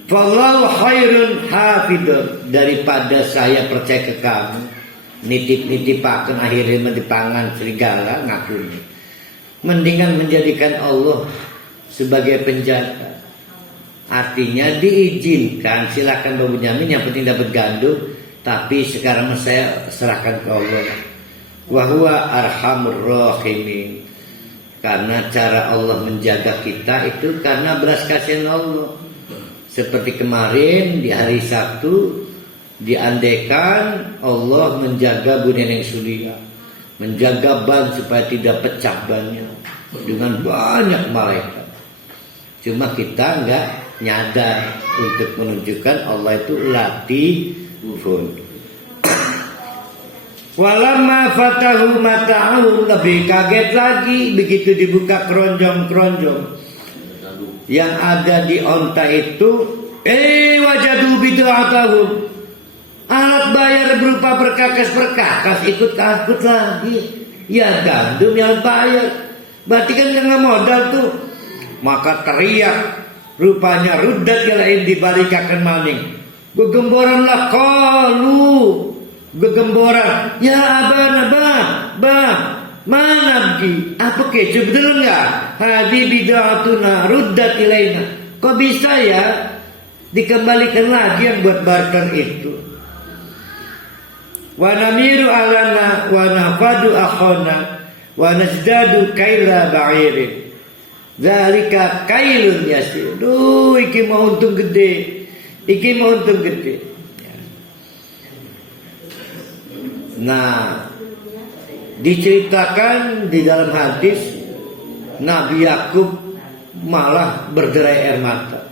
fallahu khairun hafidun, daripada saya percaya ke kamu nitip-nitipakan akhirnya dipangan serigala ngakunya, mendingan menjadikan Allah sebagai penjaga. Artinya diizinkan, silakan Bapak Bunyamin, yang penting dapat gandum, tapi sekarang saya serahkan ke Allah. Wa huwa arhamur rahimin, karena cara Allah menjaga kita itu karena belas kasihan Allah. Seperti kemarin di hari Sabtu, diandekan Allah menjaga Bu Neneng Sulia, menjaga ban supaya tidak pecah bannya dengan banyak malaikat. Cuma kita nggak nyadar untuk menunjukkan Allah itu latifun. Walamma fatahu mata'ahum, lebih kaget lagi begitu dibuka keronjong-keronjong yang ada di onta itu. Wajadu bid'atahum, alat bayar berupa berkakas-berkakas ikut takut lagi. Ya gandum yang bayar, berarti kan nggak modal tuh. Maka teriak, rupanya ruddat ilaihim, dibalikakan maning. Gegemboran lah kalu, gegemboran. Ya abana mana bi? Apa kecu betul enggak? Hadi bid'atuna ruddat ilaina. Kok bisa ya dikembalikan lagi yang buat barter itu? Wa namiru alana wa nafadu akhona wa nazdadu kaila ba'irin. Zalika kailun yasir. Duh, iki mau untung gede. Iki mau untung gede. Nah, diceritakan di dalam hadis Nabi Yakub malah berderai air mata.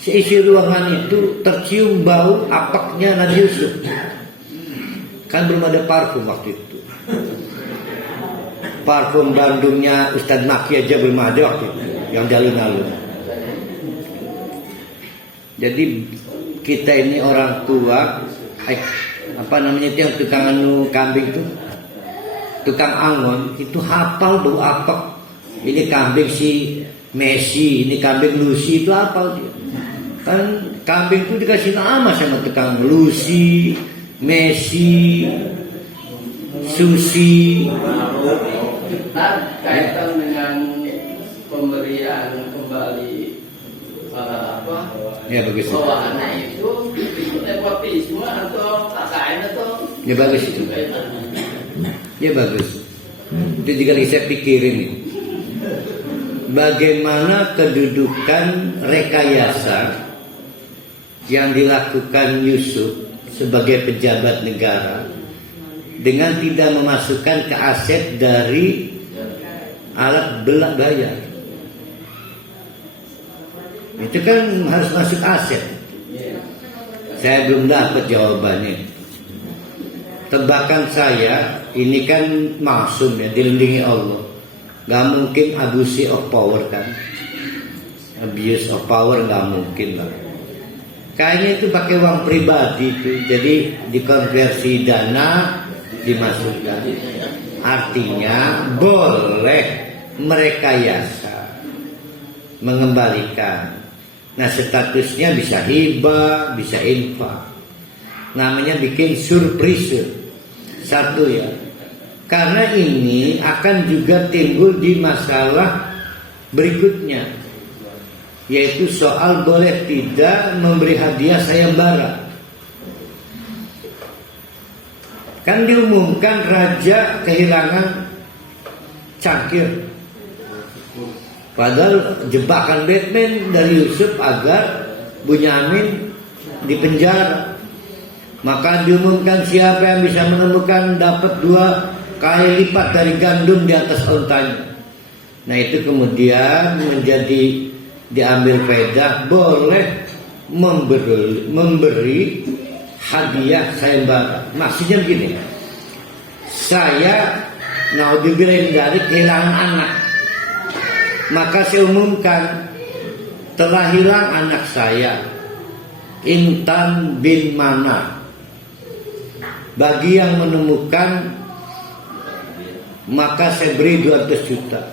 Seisi ruangan itu tercium bau apaknya Nabi Yusuf. Kan belum ada parfum waktu itu. Parfum Bandungnya Ustadz Maki aja belum ada waktu itu, yang jalun-jalun. Jadi kita ini orang tua, apa namanya itu yang tukang anu kambing tuh, tukang angon itu hafal bau apak. Ini kambing si Messi, ini kambing Lucy, itu hafal dia. Kan kambing itu dikasih nama sama tukang Lucy, Messi, Susi. Kaitan dengan pemberian kembali ya bagus. bawaannya itu nepotisme atau KKN atau Ya bagus itu. Ya bagus. Itu juga saya pikirin nih. Bagaimana kedudukan rekayasa yang dilakukan Yusuf sebagai pejabat negara dengan tidak memasukkan ke aset dari alat belak bayar. Itu kan harus masuk aset. Saya belum dapat jawabannya. Tebakan saya, ini kan maksum ya, dilindungi Allah. Gak mungkin abuse of power kan. Abuse of power gak mungkin lah. Kayaknya itu pakai uang pribadi itu. Jadi dikonversi dana, dimasukkan. Artinya boleh merekayasa, mengembalikan. Nah statusnya bisa hibah, bisa infak. Namanya bikin surprise. Satu ya. Karena ini akan juga timbul di masalah berikutnya, yaitu soal boleh tidak memberi hadiah sayembara. Kan diumumkan raja kehilangan cangkir. Padahal jebakan Batman dari Yusuf agar Bunyamin dipenjara. Maka diumumkan siapa yang bisa menemukan dapat 2 kali lipat dari gandum di atas ontanya. Nah itu kemudian menjadi diambil faedah boleh memberi hadiah sayembara. Maksudnya begini, saya naudzubillah dari kehilangan anak, maka saya umumkan telah hilang anak saya, Intan bin Mana. Bagi yang menemukan, maka saya beri 200 juta.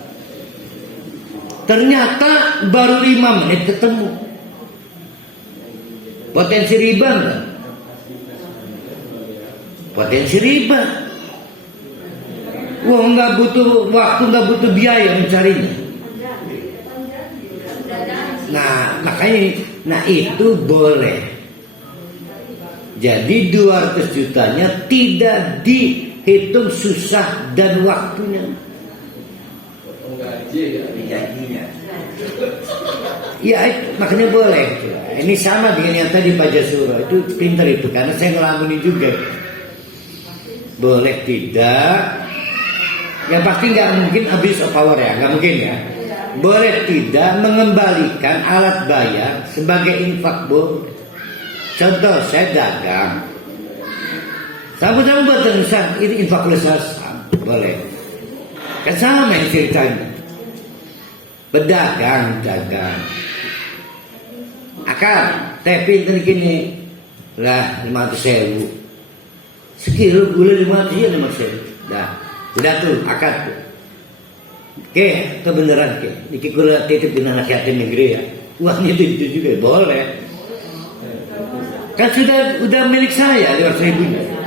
Ternyata baru 5 menit ketemu. Potensi riba enggak? Potensi riba. Wah, nggak butuh waktu, nggak butuh biaya mencarinya. Nah makanya, itu boleh. Jadi 200 jutanya tidak dihitung susah dan waktunya. Gajinya. Ya makanya boleh. Ini sama dengan yang tadi Pak Jasuro. Itu pintar itu, karena saya ngelamunin juga. boleh tidak, yang pasti nggak mungkin abuse of power ya, nggak mungkin ya. Boleh tidak mengembalikan alat bayar sebagai infak boleh. Contoh saya dagang, sama-sama buat terusan, ini infak saham boleh. Kan sama yang ceritanya. Pedagang, dagang. Akar, tapi gini lah 500.000. Sekilo gula 500.000. Dah, udah tuh akar tuh. Oke, kebenaran ke. Niki gula titip di anak yatim negeri ya. Uangnya itu juga boleh. Kan udah milik saya 500.000.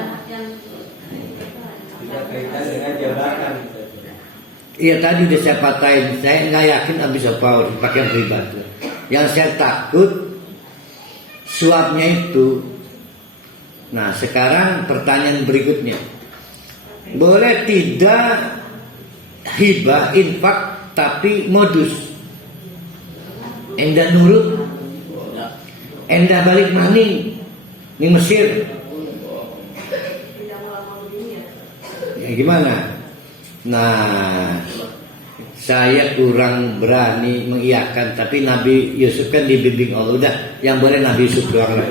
Iya tadi udah saya patahin, saya nggak yakin habis apa pakai yang pribadi. Yang saya takut suapnya itu. Nah sekarang pertanyaan berikutnya, boleh tidak hibah infak tapi modus? Endah nurut, endah balik maning di Mesir. Ya gimana? Nah, saya kurang berani mengiyakan, tapi Nabi Yusuf kan dibimbing Allah. Udah, yang boleh Nabi Yusuf keluar lah.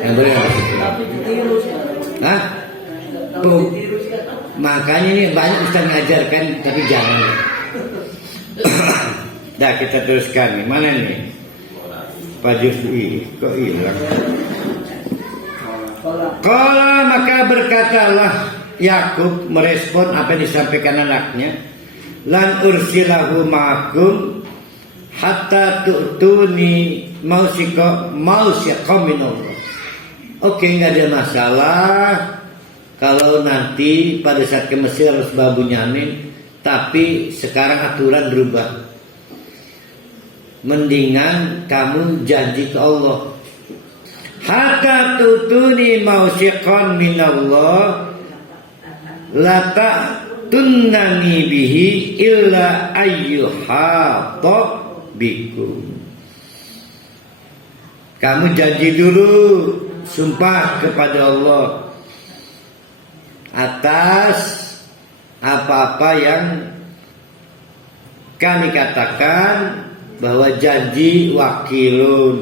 Yang boleh Nabi Yusuf keluar. Hah? Tuh. Makanya ini banyak ustaz ngajarkan, tapi jangan. Dah kita teruskan nih. Mana nih? Pak Jufri, kok hilang? Kalau maka berkatalah Yakub merespon apa yang disampaikan anaknya, lan ursilahu ma'akum hatta tu'tuni mausika minallah. Oke, nggak ada masalah kalau nanti pada saat ke Mesir harus bawa Bunyamin, tapi sekarang aturan berubah. Mendingan kamu janji ke Allah, hatta tu'tuni mausika minallah lata tunnani bihi illa ayyuhata bikum. Kamu janji dulu, sumpah kepada Allah atas apa-apa yang kami katakan, bahwa janji wakilun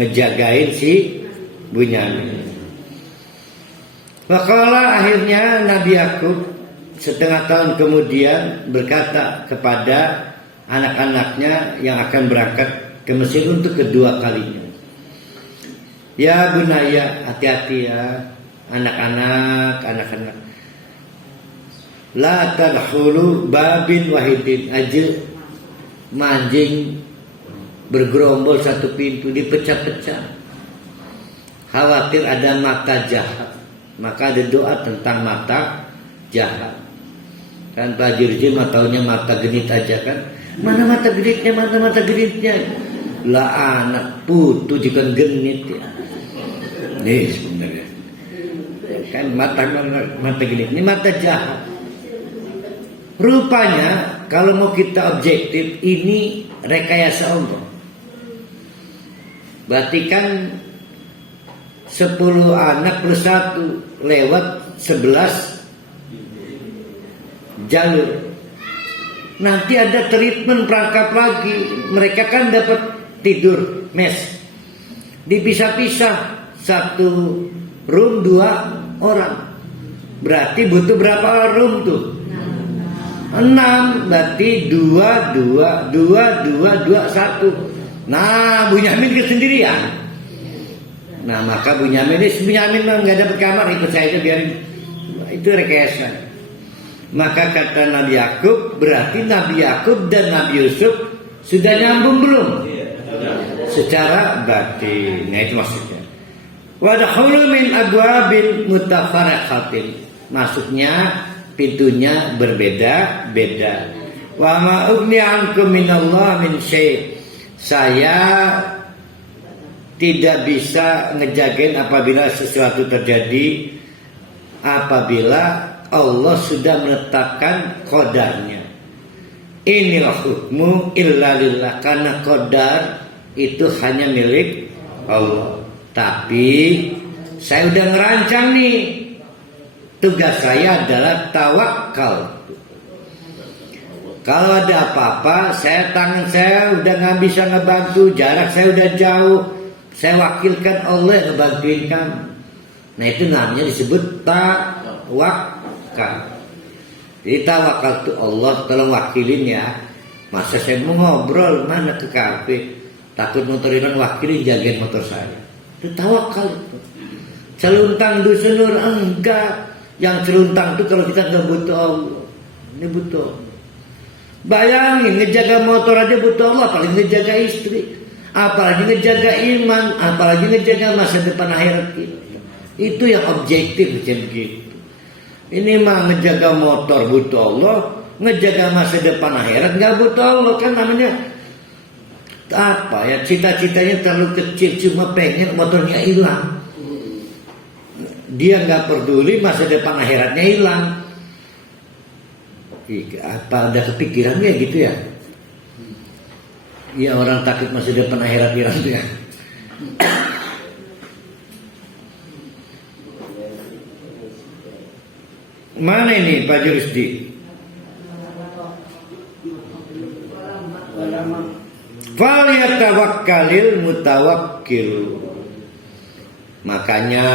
ngejagain si Bunyamin. Maka akhirnya Nabi Yakub setengah tahun kemudian berkata kepada anak-anaknya yang akan berangkat ke Mesir untuk kedua kalinya, ya bunaya, hati-hati ya anak-anak, la tadkhulu babin wahidin, aja mancing bergerombol satu pintu dipecah-pecah, khawatir ada mata jahat. Maka ada doa tentang mata jahat. Kan Pak Jurji taunya mata genit aja kan. Mana mata genitnya, mana mata genitnya. Lah anak putu juga genit ya. Nih sebenarnya. Kan mata genit, ini mata jahat. Rupanya kalau mau kita objektif, ini rekayasa Allah. Berarti kan 10 anak plus 1 lewat 11 jalur. Nanti ada treatment perangkap lagi. Mereka kan dapat tidur mes, dipisah-pisah, 1 room 2 orang. Berarti butuh berapa room tuh? 6. Berarti 2, 2, 2, 2, 2, 1. Nah Bunyamin kesendirian. Nah maka Bunyamin nggak dapat kamar, ikut saya aja biarin. Itu rekayasa. Maka kata Nabi Yakub, berarti Nabi Yakub dan Nabi Yusuf sudah nyambung belum? Secara batin. Nah itu maksudnya. Wadkhulu min abwabin mutafarriqatin. Masuknya pintunya berbeda-beda. Wa ma ugni ankum minallah min syai'. Saya tidak bisa ngejagain apabila sesuatu terjadi, apabila Allah sudah menetapkan qadarnya. Inil hukmu illa lillah, karena qadar itu hanya milik Allah. Tapi saya udah ngerancang nih. Tugas saya adalah tawakal. Kalau ada apa-apa, tangan saya udah nggak bisa ngebantu, jarak saya udah jauh, saya wakilkan Allah ngebantuin kamu. Nah itu namanya disebut tawakal. Jadi tawakal itu Allah tolong wakilin ya. Masa saya mau ngobrol mana ke kafe, takut motorinan wakilin jagain motor saya. Itu tawakal itu. Celuntang dusunur enggak. Yang celuntang itu kalau kita nggak butuh Allah, ini butuh. Bayangin ngejaga motor aja butuh Allah, apalagi ngejaga istri, apalagi ngejaga iman, apalagi ngejaga masa depan akhirat kita. Itu yang objektif macam gitu. Ini mah ngejaga motor butuh Allah, ngejaga masa depan akhirat nggak butuh Allah, kan namanya apa ya, cita-citanya terlalu kecil, cuma pengen motornya hilang. Dia nggak peduli masa depan akhiratnya hilang. Apa ada kepikirannya gitu ya? Ya orang takut masa depan akhirat hilang tuh ya. Mana ini Pak Jurusdi? Fal yatawakkalil mutawakkil. Makanya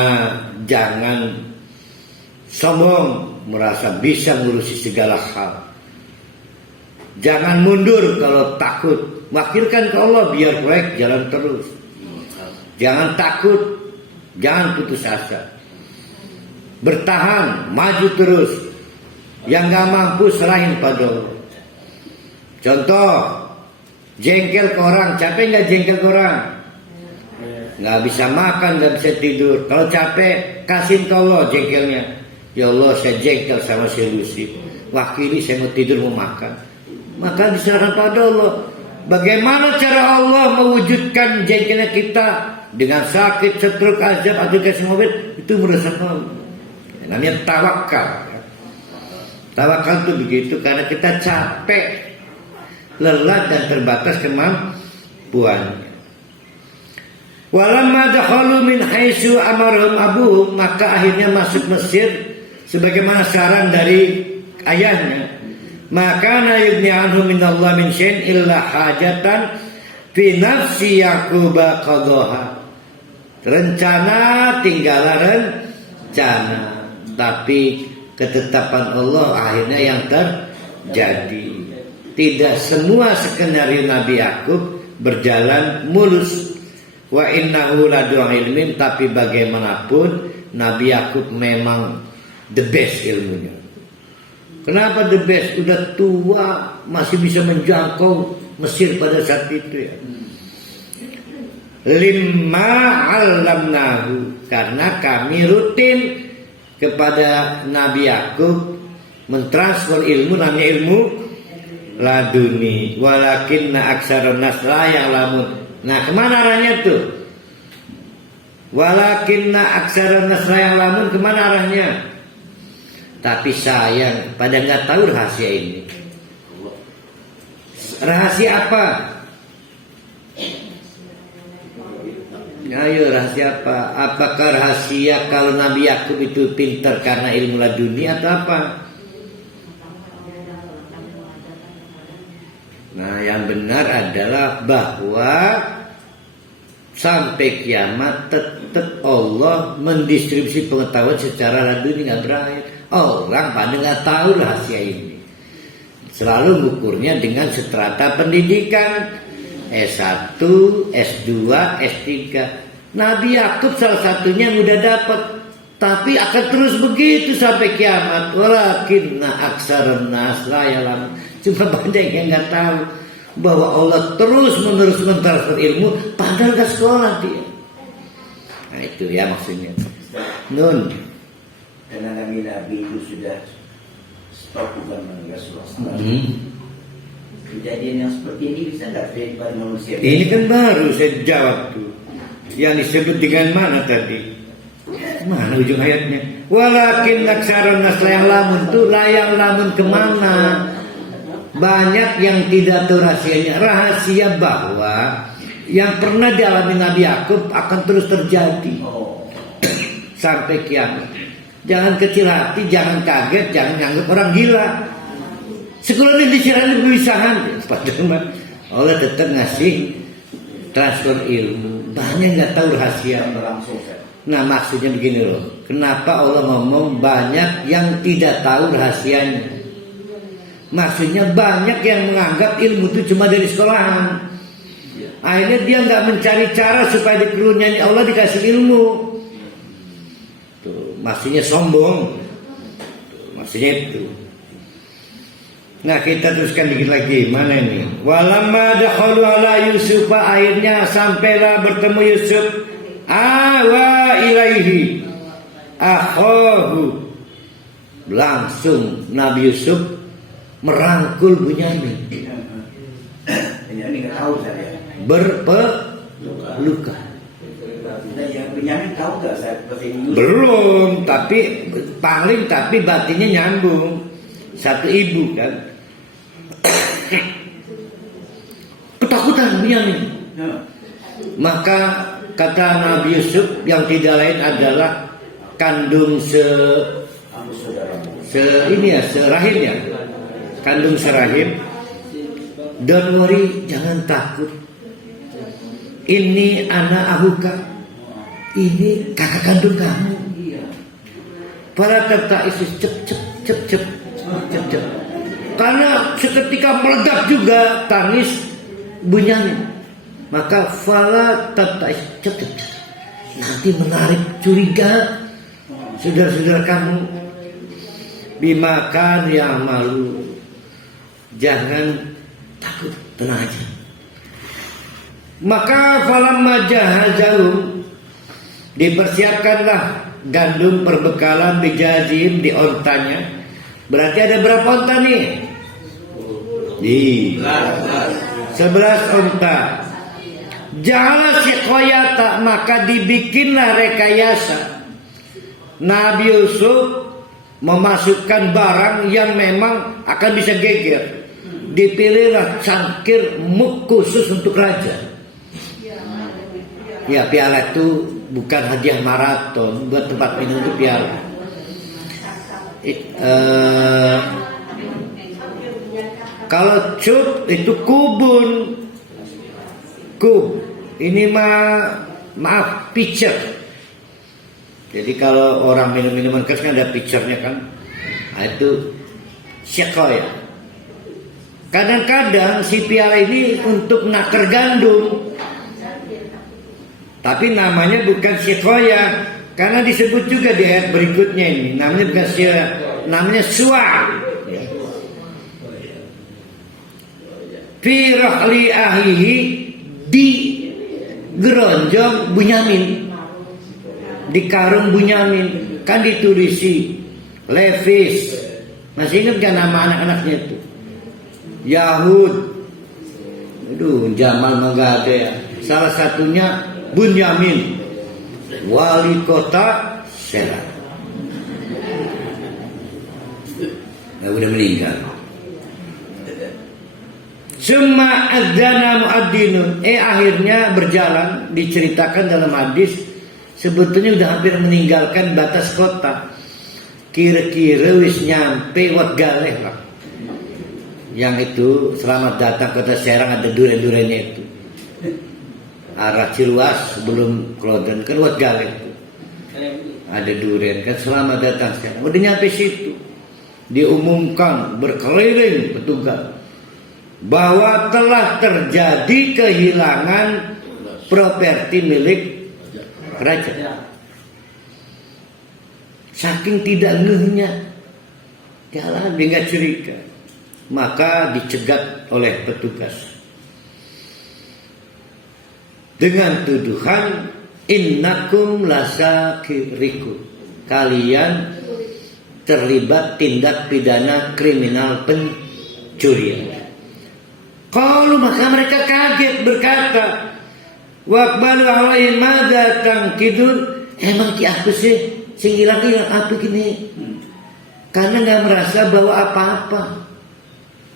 jangan sombong merasa bisa ngurusi segala hal. Jangan mundur kalau takut. Wakilkan ke Allah biar proyek jalan terus. Jangan takut, jangan putus asa. Bertahan, maju terus. Yang gak mampu serahin pada Allah. Contoh, jengkel ke orang, capek gak jengkel ke orang? Nggak bisa makan, nggak bisa tidur. Kalau capek, kasih ke Allah jengkelnya. Ya Allah, saya jengkel sama si Lucy. Wakili saya mau tidur, mau makan. Maka diserahkan pada Allah. Bagaimana cara Allah mewujudkan jengkelnya kita dengan sakit, stroke, azab, atau kasih mobil? Itu merusak Allah. Namanya tawakal. Tawakal itu begitu karena kita capek, lelah dan terbatas kemampuan. Walamma dakhalu min haitsu amarhum abuhum, maka akhirnya masuk Mesir sebagaimana saran dari ayahnya. Maka na yubni anhu minallah min syai'in illa hajatan fi nafsi Yaqub qadaha. Rencana tinggal rencana, tapi ketetapan Allah akhirnya yang terjadi. Tidak semua skenario Nabi Yakub berjalan mulus. Wa innahu ladu ilmin, tapi bagaimanapun Nabi Yakub memang the best ilmunya. Kenapa the best? Udah tua masih bisa menjangkau Mesir pada saat itu ya. Limma 'allamnahu, karena kami rutin kepada Nabi Yakub mentransfer ilmu, namanya ilmu laduni. Walakinna aksarun nas la ya'lamun. Nah, kemana arahnya tuh? Walakinna aksarun nas la ya'lamun, kemana arahnya? Tapi sayang, pada nggak tahu rahasia ini. Rahasia apa? Ayo, rahasia apa? Apakah rahasia kalau Nabi Yakub itu pintar karena ilmu laduni atau apa? Nah, yang benar adalah bahwa sampai kiamat tetap Allah mendistribusi pengetahuan secara laduni, nggak berakhir. Orang pada nggak tahu rahasia ini. Selalu mengukurnya dengan strata pendidikan S1, S2, S3. Nabi Yakub salah satunya yang udah dapat, tapi akan terus begitu sampai kiamat. Walakinna aksarun nas la ya'lamun. Cuma banyak yang nggak tahu bahwa Allah terus menerus mentransfer ilmu padahal nggak sekolah dia. Nah itu ya maksudnya. Nun. Karena Nabi itu sudah stop bukan Rasulullah. Kejadian yang seperti ini bisa nggak terjadi pada manusia? Ini kan baru saya jawab tuh. Yang disebut dengan mana tadi? Mana ujung ayatnya? Walakin aksarun nas la ya'lamun, tuh la ya'lamun kemana? Banyak yang tidak tahu rahasianya. Rahasia bahwa yang pernah dialami Nabi Yakub akan terus terjadi. sampai kiamat. Jangan kecil hati, jangan kaget, jangan anggap orang gila. Sekolah di Sirani berusaha, padahal Allah tetap ngasih transfer ilmu. Banyak nggak tahu rahasia. Nah maksudnya begini loh, kenapa Allah ngomong banyak yang tidak tahu rahasianya? Maksudnya banyak yang menganggap ilmu itu cuma dari sekolahan. Akhirnya dia nggak mencari cara supaya di karunia Allah dikasih ilmu. Tuh, maksudnya sombong. Tuh, maksudnya itu. Nah kita teruskan dikit lagi. Mana ini? Walamma dakhalu ala Yusuf, akhirnya sampailah bertemu Yusuf. Awa ilaihi akhahu, langsung Nabi Yusuf merangkul Bunyamin. Bunyamin nggak tahu saya. Berpelukan. Nah, yang Bunyamin tahu nggak saya bahasa Inggris? Belum, tapi batinnya nyambung. Satu ibu kan. Ketakutan Bunyamin. Maka kata Nabi Yusuf yang tidak lain adalah kandung serahim ya. Kandung serahim. Don't worry, jangan takut. Ini anak ahuka. Ini kakak kandung kamu. Para terta isi cep. Karena seketika meledak juga tangis Bunyamin. Maka fala terta isi cep. Nanti menarik curiga saudara-saudara kamu. Bimakan yang malu. Jangan takut, tenang aja. Maka falamma jahazahum, dipersiapkanlah gandum perbekalan bijazim di ontanya. Berarti ada berapa onta nih? 11 onta. Ja'ala siqayata, maka dibikinlah rekayasa. Nabi Yusuf memasukkan barang yang memang akan bisa geger. Dipilihlah cangkir muk khusus untuk raja. Ya piala itu bukan hadiah maraton, buat tempat minum itu piala. Kalau cup itu kubun. Kub. Ini maaf pitcher. Jadi kalau orang minum minuman keras kan ada pitchernya kan. Nah, itu syakoya. Kadang-kadang si piala ini untuk nakar gandum. Tapi namanya bukan syakoya. Karena disebut juga di ayat berikutnya ini. Namanya bukan syakoya. Namanya suwa. Fi rahli ahihi, di geronjong Bunyamin. Di karung Bunyamin. Kan ditulisi Levis. Masih ingat kan nama anak-anaknya itu? Yahud. Aduh, Jamal mah ada ya. Salah satunya Bunyamin, wali kota Serang. Nah, udah meninggal. Summa adzana muadzzinun. Akhirnya berjalan, diceritakan dalam hadis sebetulnya udah hampir meninggalkan batas kota. Kira-kira wis nyampe Wat Galeh lah. Yang itu selamat datang kota Serang, ada duren-durennya itu. Arah Ciluas sebelum Kloden kan Wat Galeh itu. Ada duren kan selamat datang Serang. Udah nyampe situ. Diumumkan berkeliling petugas bahwa telah terjadi kehilangan properti milik kerajaan. Saking tidak ngehnya, jalan dia nggak curiga, maka dicegat oleh petugas dengan tuduhan innakum lasakiriku, kalian terlibat tindak pidana kriminal pencurian. Kalau maka mereka kaget berkata, waqbalu alaihi madza tangkidun, emang ki aku sih sing hilang-hilang apa gini? Karena nggak merasa bawa apa-apa.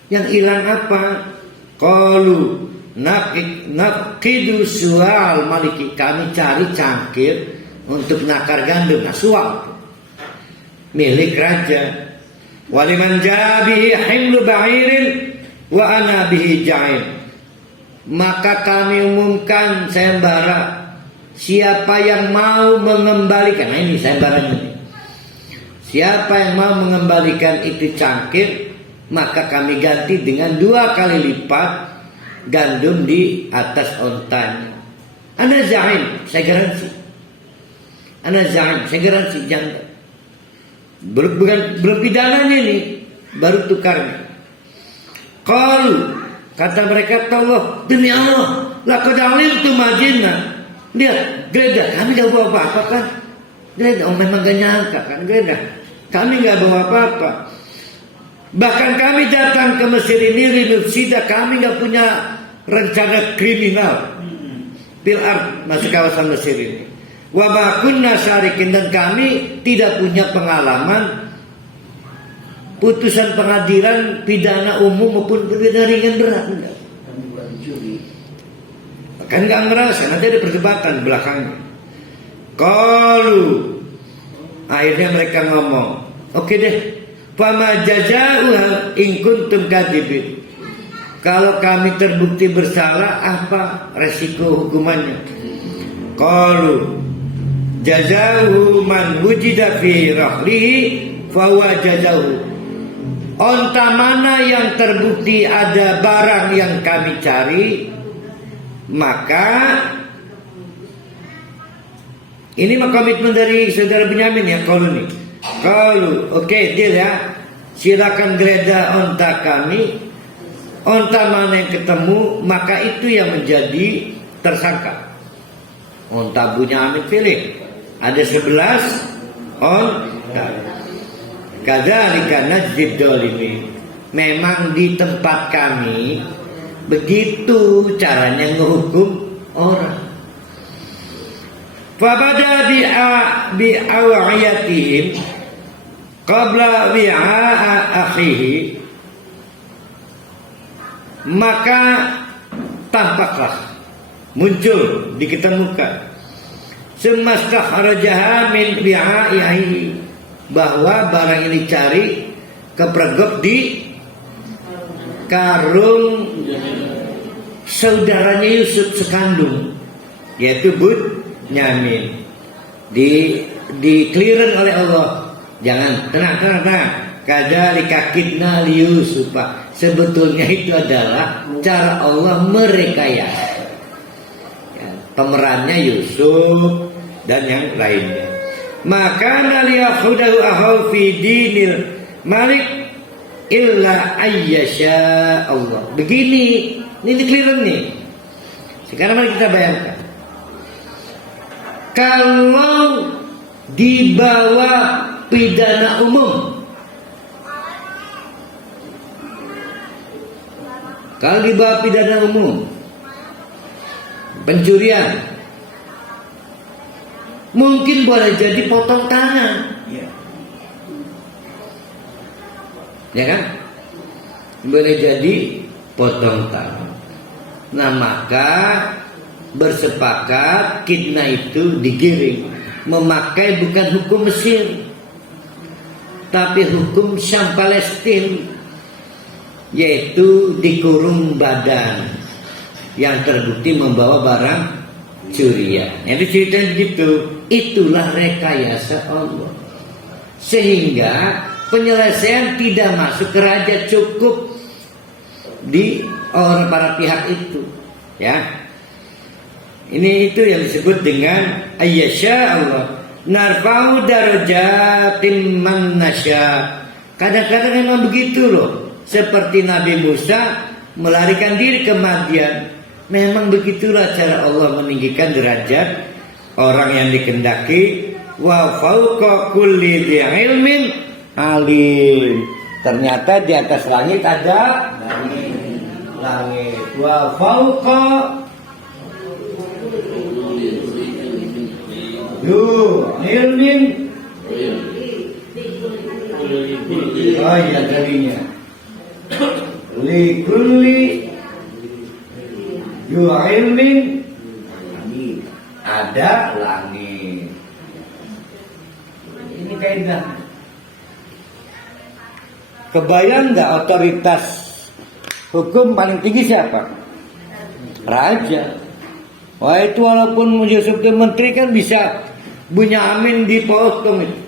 Yang hilang apa? Qalu naqidu sual maliki, kami cari cangkir untuk nakar gandum, nah suam milik raja. Waliman jabihi himlu ba'irin wa ana bihi ja'in. Maka kami umumkan sayembara, siapa yang mau mengembalikan, nah ini sayembaranya ini, siapa yang mau mengembalikan itu cangkir, maka kami ganti dengan 2 kali lipat gandum di atas ontanya. Ana za'in, saya garansi. Ana za'in, saya garansi jangan. Belum pidananya nih, baru tukarnya. Qalu, kata mereka, Allah, demi Allah, laqad alimtu ma jinna. Lihat, geledah, kami gak bawa apa-apa kan? Geledah, memang gak nyangka kan, geledah. Kami gak bawa apa-apa. Bahkan kami datang ke Mesir ini linufsida, kami gak punya rencana kriminal. Bil ard, masuk kawasan Mesir ini. Wa ma kunna syarikin, dan kami tidak punya pengalaman putusan pengadilan pidana umum maupun pidana ringan berat. Kan nggak ngerasa, nanti ada perdebatan belakangnya. Qalu, akhirnya mereka ngomong, oke deh, fama jazauha in kuntum kadibin. Kalau kami terbukti bersalah, apa resiko hukumannya? Qalu jazahu man wujida fi rahlihi fahuwa jazahu. Onta mana yang terbukti ada barang yang kami cari, maka ini mah komitmen dari saudara Benyamin ya. Kalau oke, deal ya, silakan geledah onta kami. Onta mana yang ketemu, maka itu yang menjadi tersangka. Onta Benyamin pilih. Ada 11 onta. Kadzalika najzid dzalimin. Memang di tempat kami begitu caranya ngehukum orang. Fabada bi'awiyatihim qabla wi'a'a akhihi. Maka tampaklah, muncul, diketemukan semastakharajaha min bi'a'ihi, bahwa barang ini dicari kepergok di karung saudaranya Yusuf sekandung, yaitu Bunyamin. Di clearance oleh Allah. Jangan, tenang. Kadzalika kidna li Yusuf. Sebetulnya itu adalah cara Allah merekayasa. Ya, pemerannya Yusuf dan yang lainnya. Maka naliyakhudahu ahau fi dinil malik illa ayyasha Allah. Begini, ini clear nih. Sekarang mari kita bayangkan, kalau di bawah pidana umum, kalau di bawah pidana umum pencurian, mungkin boleh jadi potong tangan, ya kan? Boleh jadi potong tangan. Nah, maka bersepakat kidna itu digiring, memakai bukan hukum Mesir, tapi hukum Syam Palestina, yaitu dikurung badan yang terbukti membawa barang curian. Itu ceritanya begitu. Itulah rekayasa Allah, sehingga penyelesaian tidak masuk ke raja, cukup di orang para pihak itu, ya. Ini itu yang disebut dengan ayyasha Allah. Narfa'u darajatim man nasya. Kadang-kadang memang begitu loh. Seperti Nabi Musa melarikan diri ke Madian. Memang begitulah cara Allah meninggikan derajat orang yang dikehendaki. Wa fauqa kulli dzi ilmin alim. Ternyata di atas langit ada langit. Wa fauqa ilmin. Oh iya tadinya. Li kulli ilmin ada langit. kaidah. Kebayang nggak otoritas hukum paling tinggi siapa? Raja. Wah itu walaupun Yusuf itu menteri kan bisa Bunyamin dipotong itu.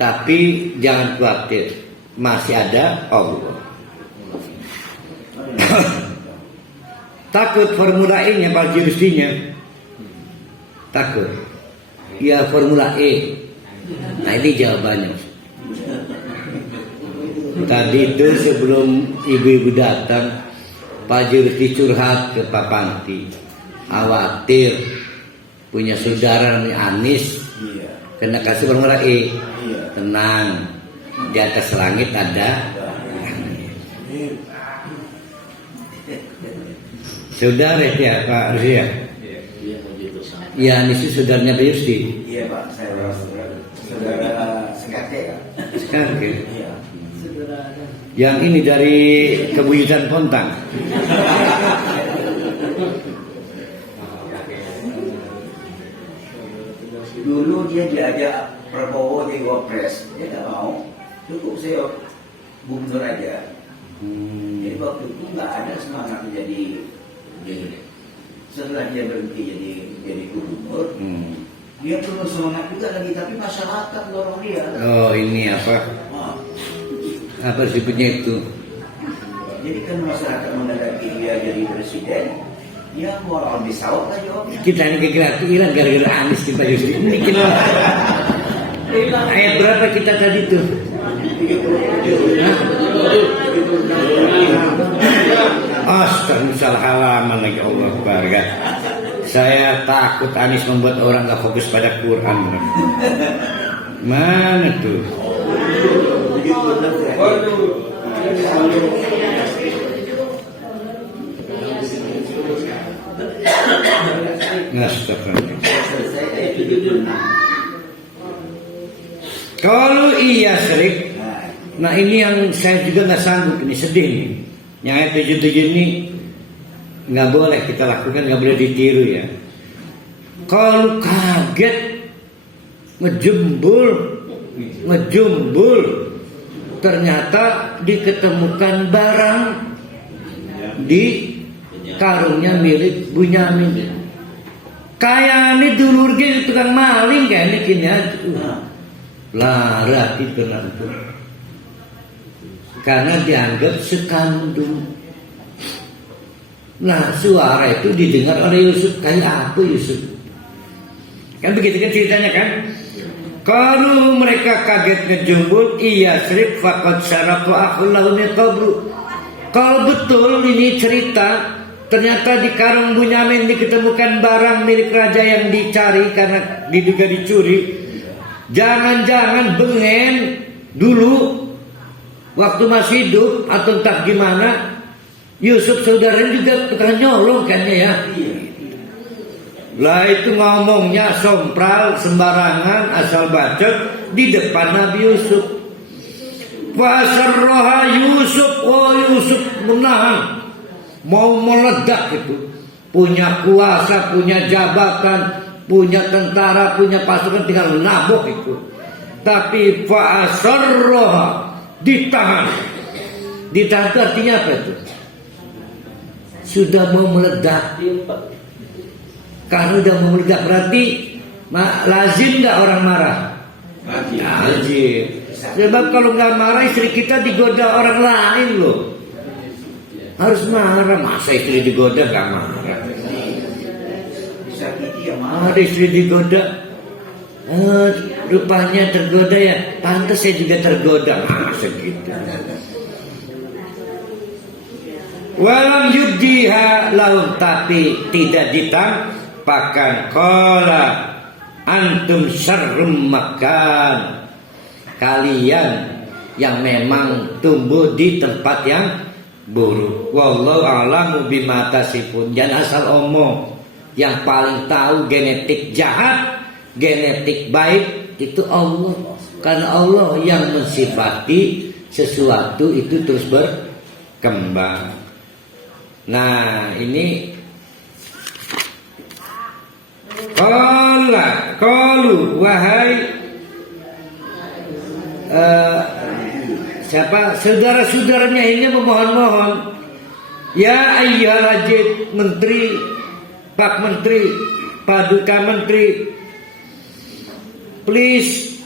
Tapi jangan khawatir, masih ada Allah. Takut Formula E-nya Pak Jurusinya? Takut. Ya Formula E. Nah ini jawabannya. Tadi itu sebelum ibu-ibu datang, Pak Jurusi curhat ke Pak Panti. Khawatir punya saudara nih Anis kena kasih Formula E. Tenang, di atas langit ada. Saudara ya Pak Rusi ya? Ya Anis itu saudaranya Pak Yusti. Iya Pak, saya saudara sekate Kak. Sekate. Yang ini dari Kebuyutan Pontang. Dulu dia diajak Prabowo jadi wapres, dia nggak mau. Cukup saya gubernur aja. Jadi waktu itu nggak ada semangat jadi. Setelah dia berhenti jadi gubernur, dia perlu semangat juga lagi, tapi masyarakat dorong dia. Oh ini apa? Apa disebutnya itu? Jadi kan masyarakat mengendaki dia jadi presiden, dia mau orang disawat lah jawabnya. Kita ini kira-kira hilang gara-gara Anis kita Yusti. Ini kita ayat berapa kita tadi tuh? 37. Astagfirullahaladzim lagi Allah barga. Saya takut Anis membuat orang gak fokus pada Quran. Mana tuh? Kalau iya syirik, nah ini yang saya juga nggak sanggup, ini sedih nih. Yang ayat 77 ini nggak boleh kita lakukan, nggak boleh ditiru ya. Kalau kaget ngejumbul, ternyata diketemukan barang di karungnya milik Bunyamin. Kayak ini dulur gitu tukang maling kayak ini kini aja. Lara itu nanti. Karena dianggap sekandung. Nah suara itu didengar oleh Yusuf. Kayak apa Yusuf? Kan begitu kan ceritanya kan? Kalau mereka kaget ngejumbul, iya syirik faqad syaraku akhullahu min qablu. Kalau betul ini cerita, ternyata di karung Bunyamin diketemukan barang milik raja yang dicari karena diduga dicuri. Jangan-jangan bengen dulu waktu masih hidup atau entah gimana, Yusuf saudaranya juga tukang nyolong kayaknya ya. Lah itu ngomongnya sompral sembarangan asal bacot di depan Nabi Yusuf. Fasarroha Yusuf, oh Yusuf menahan, mau meledak itu, punya kuasa, punya jabatan, punya tentara, punya pasukan, tinggal nabok itu. Tapi fasarroha ditahan. Ditahan itu artinya apa itu? Sudah mau meledak. Karena udah mau meledak berarti lazim nggak orang marah? Lazim. Sebab kalau nggak marah istri kita digoda orang lain loh. Harus marah. Masa istri digoda nggak marah? Ada istri digoda. Rupanya tergoda ya. Pantas saya juga tergoda. Masa gitu. Walam yubdiha lahum, tapi tidak ditampakkan. Qala antum syarrum makan, kalian yang memang tumbuh di tempat yang buruk. Wallahu a'lamu bima tasifun. Jangan asal omong. Yang paling tahu genetik jahat, genetik baik itu Allah. Karena Allah yang mensifati sesuatu itu terus berkembang. Nah ini qalu wahai siapa saudara-saudaranya ini memohon-mohon, ya ayyuhal wajid, menteri, Pak Menteri, Paduka Menteri, please,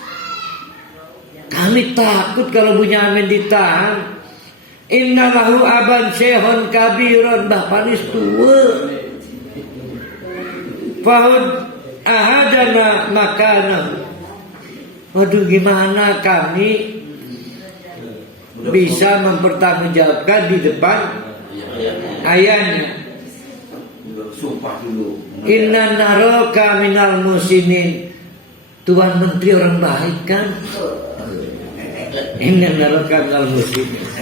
kami takut kalau Bunyamin ditahan. Inna lahu aban syekhon kabiron, bapanis tua. Fahud ahadana makana. Waduh, gimana kami bisa mempertanggungjawabkan di depan ayahnya? Sumpah dulu. Inna naroka minal musinin. Tuan Menteri orang baik kan? Inna naroka minal musinin.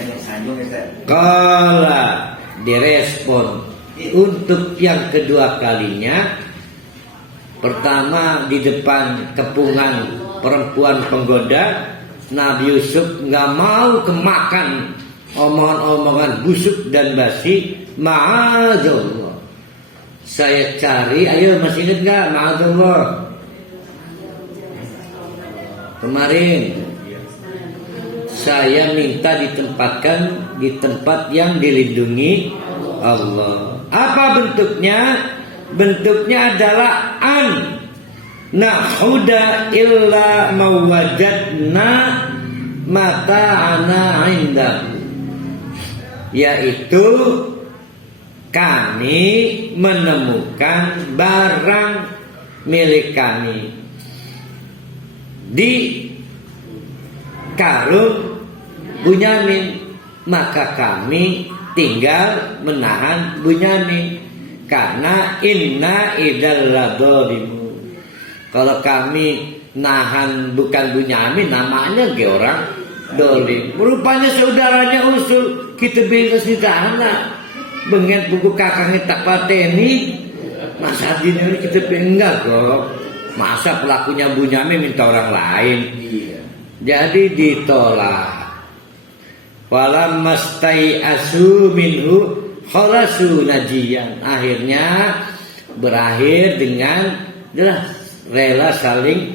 Kala direspon untuk yang kedua kalinya. Pertama di depan kepungan perempuan penggoda, Nabi Yusuf nggak mau kemakan omongan-omongan busuk dan basi. Ma'adzallah, saya cari, ayo masih ingat nggak? Ma'adzallah, kemarin saya minta ditempatkan di tempat yang dilindungi Allah. Apa bentuknya? Bentuknya adalah an na'huda illa mawajadna mata'ana indahu, yaitu kami menemukan barang milik kami di karung Bunyamin, maka kami tinggal menahan Bunyamin karena inna idal ladolimu. Kalau kami nahan bukan Bunyamin, namanya ge orang dolim. Rupanya saudaranya usul, kita bebas ditahan lah. Bengen buku kakaknya tak pateni, masa ini kita enggak kok. Masa pelakunya Bunyamin minta orang lain? Jadi ditolak. Walam mastai asu minhu khalasu najiyan. Akhirnya berakhir dengan jelas rela, saling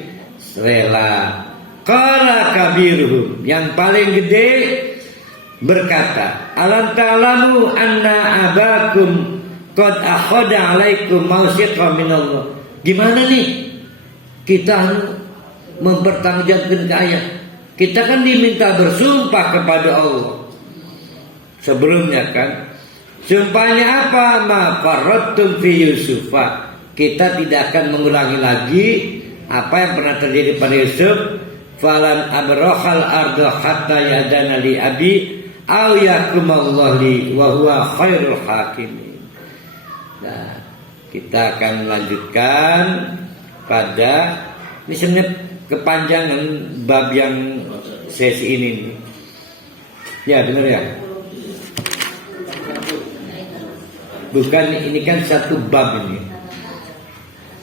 rela. Qala kabiruhum, yang paling gede berkata, alam ta'lamu anna abakum qad akhada alaikum mausiqan minallah. Gimana nih kita mempertanggungjawabkan ke ayah? Kita kan diminta bersumpah kepada Allah sebelumnya kan. Sumpahnya apa? Ma farrattum fi Yusufa. Kita tidak akan mengulangi lagi apa yang pernah terjadi pada Yusuf. Falan abrahal ardo hatta yadana li abi aw yakumallahu li wa huwa khairul hakimin. Nah, kita akan melanjutkan pada ini sebenarnya kepanjangan bab yang sesi ini. Ya benar ya. Bukan, ini kan satu bab ini.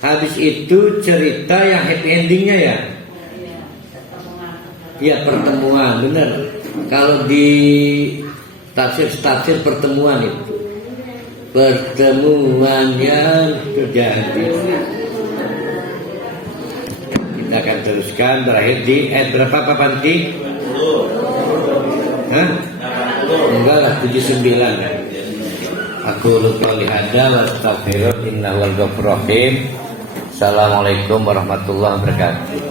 Habis itu cerita yang happy endingnya ya. Ya pertemuan, benar. Kalau di tafsir pertemuan itu, pertemuan yang terjadi. Kita akan teruskan berakhir di ayat berapa Pak Panti? Hah? Enggak lah, 79. Aku lupa lihada wa astaghfirullah innahu wal ghafurur rahim. Assalamualaikum warahmatullahi wabarakatuh.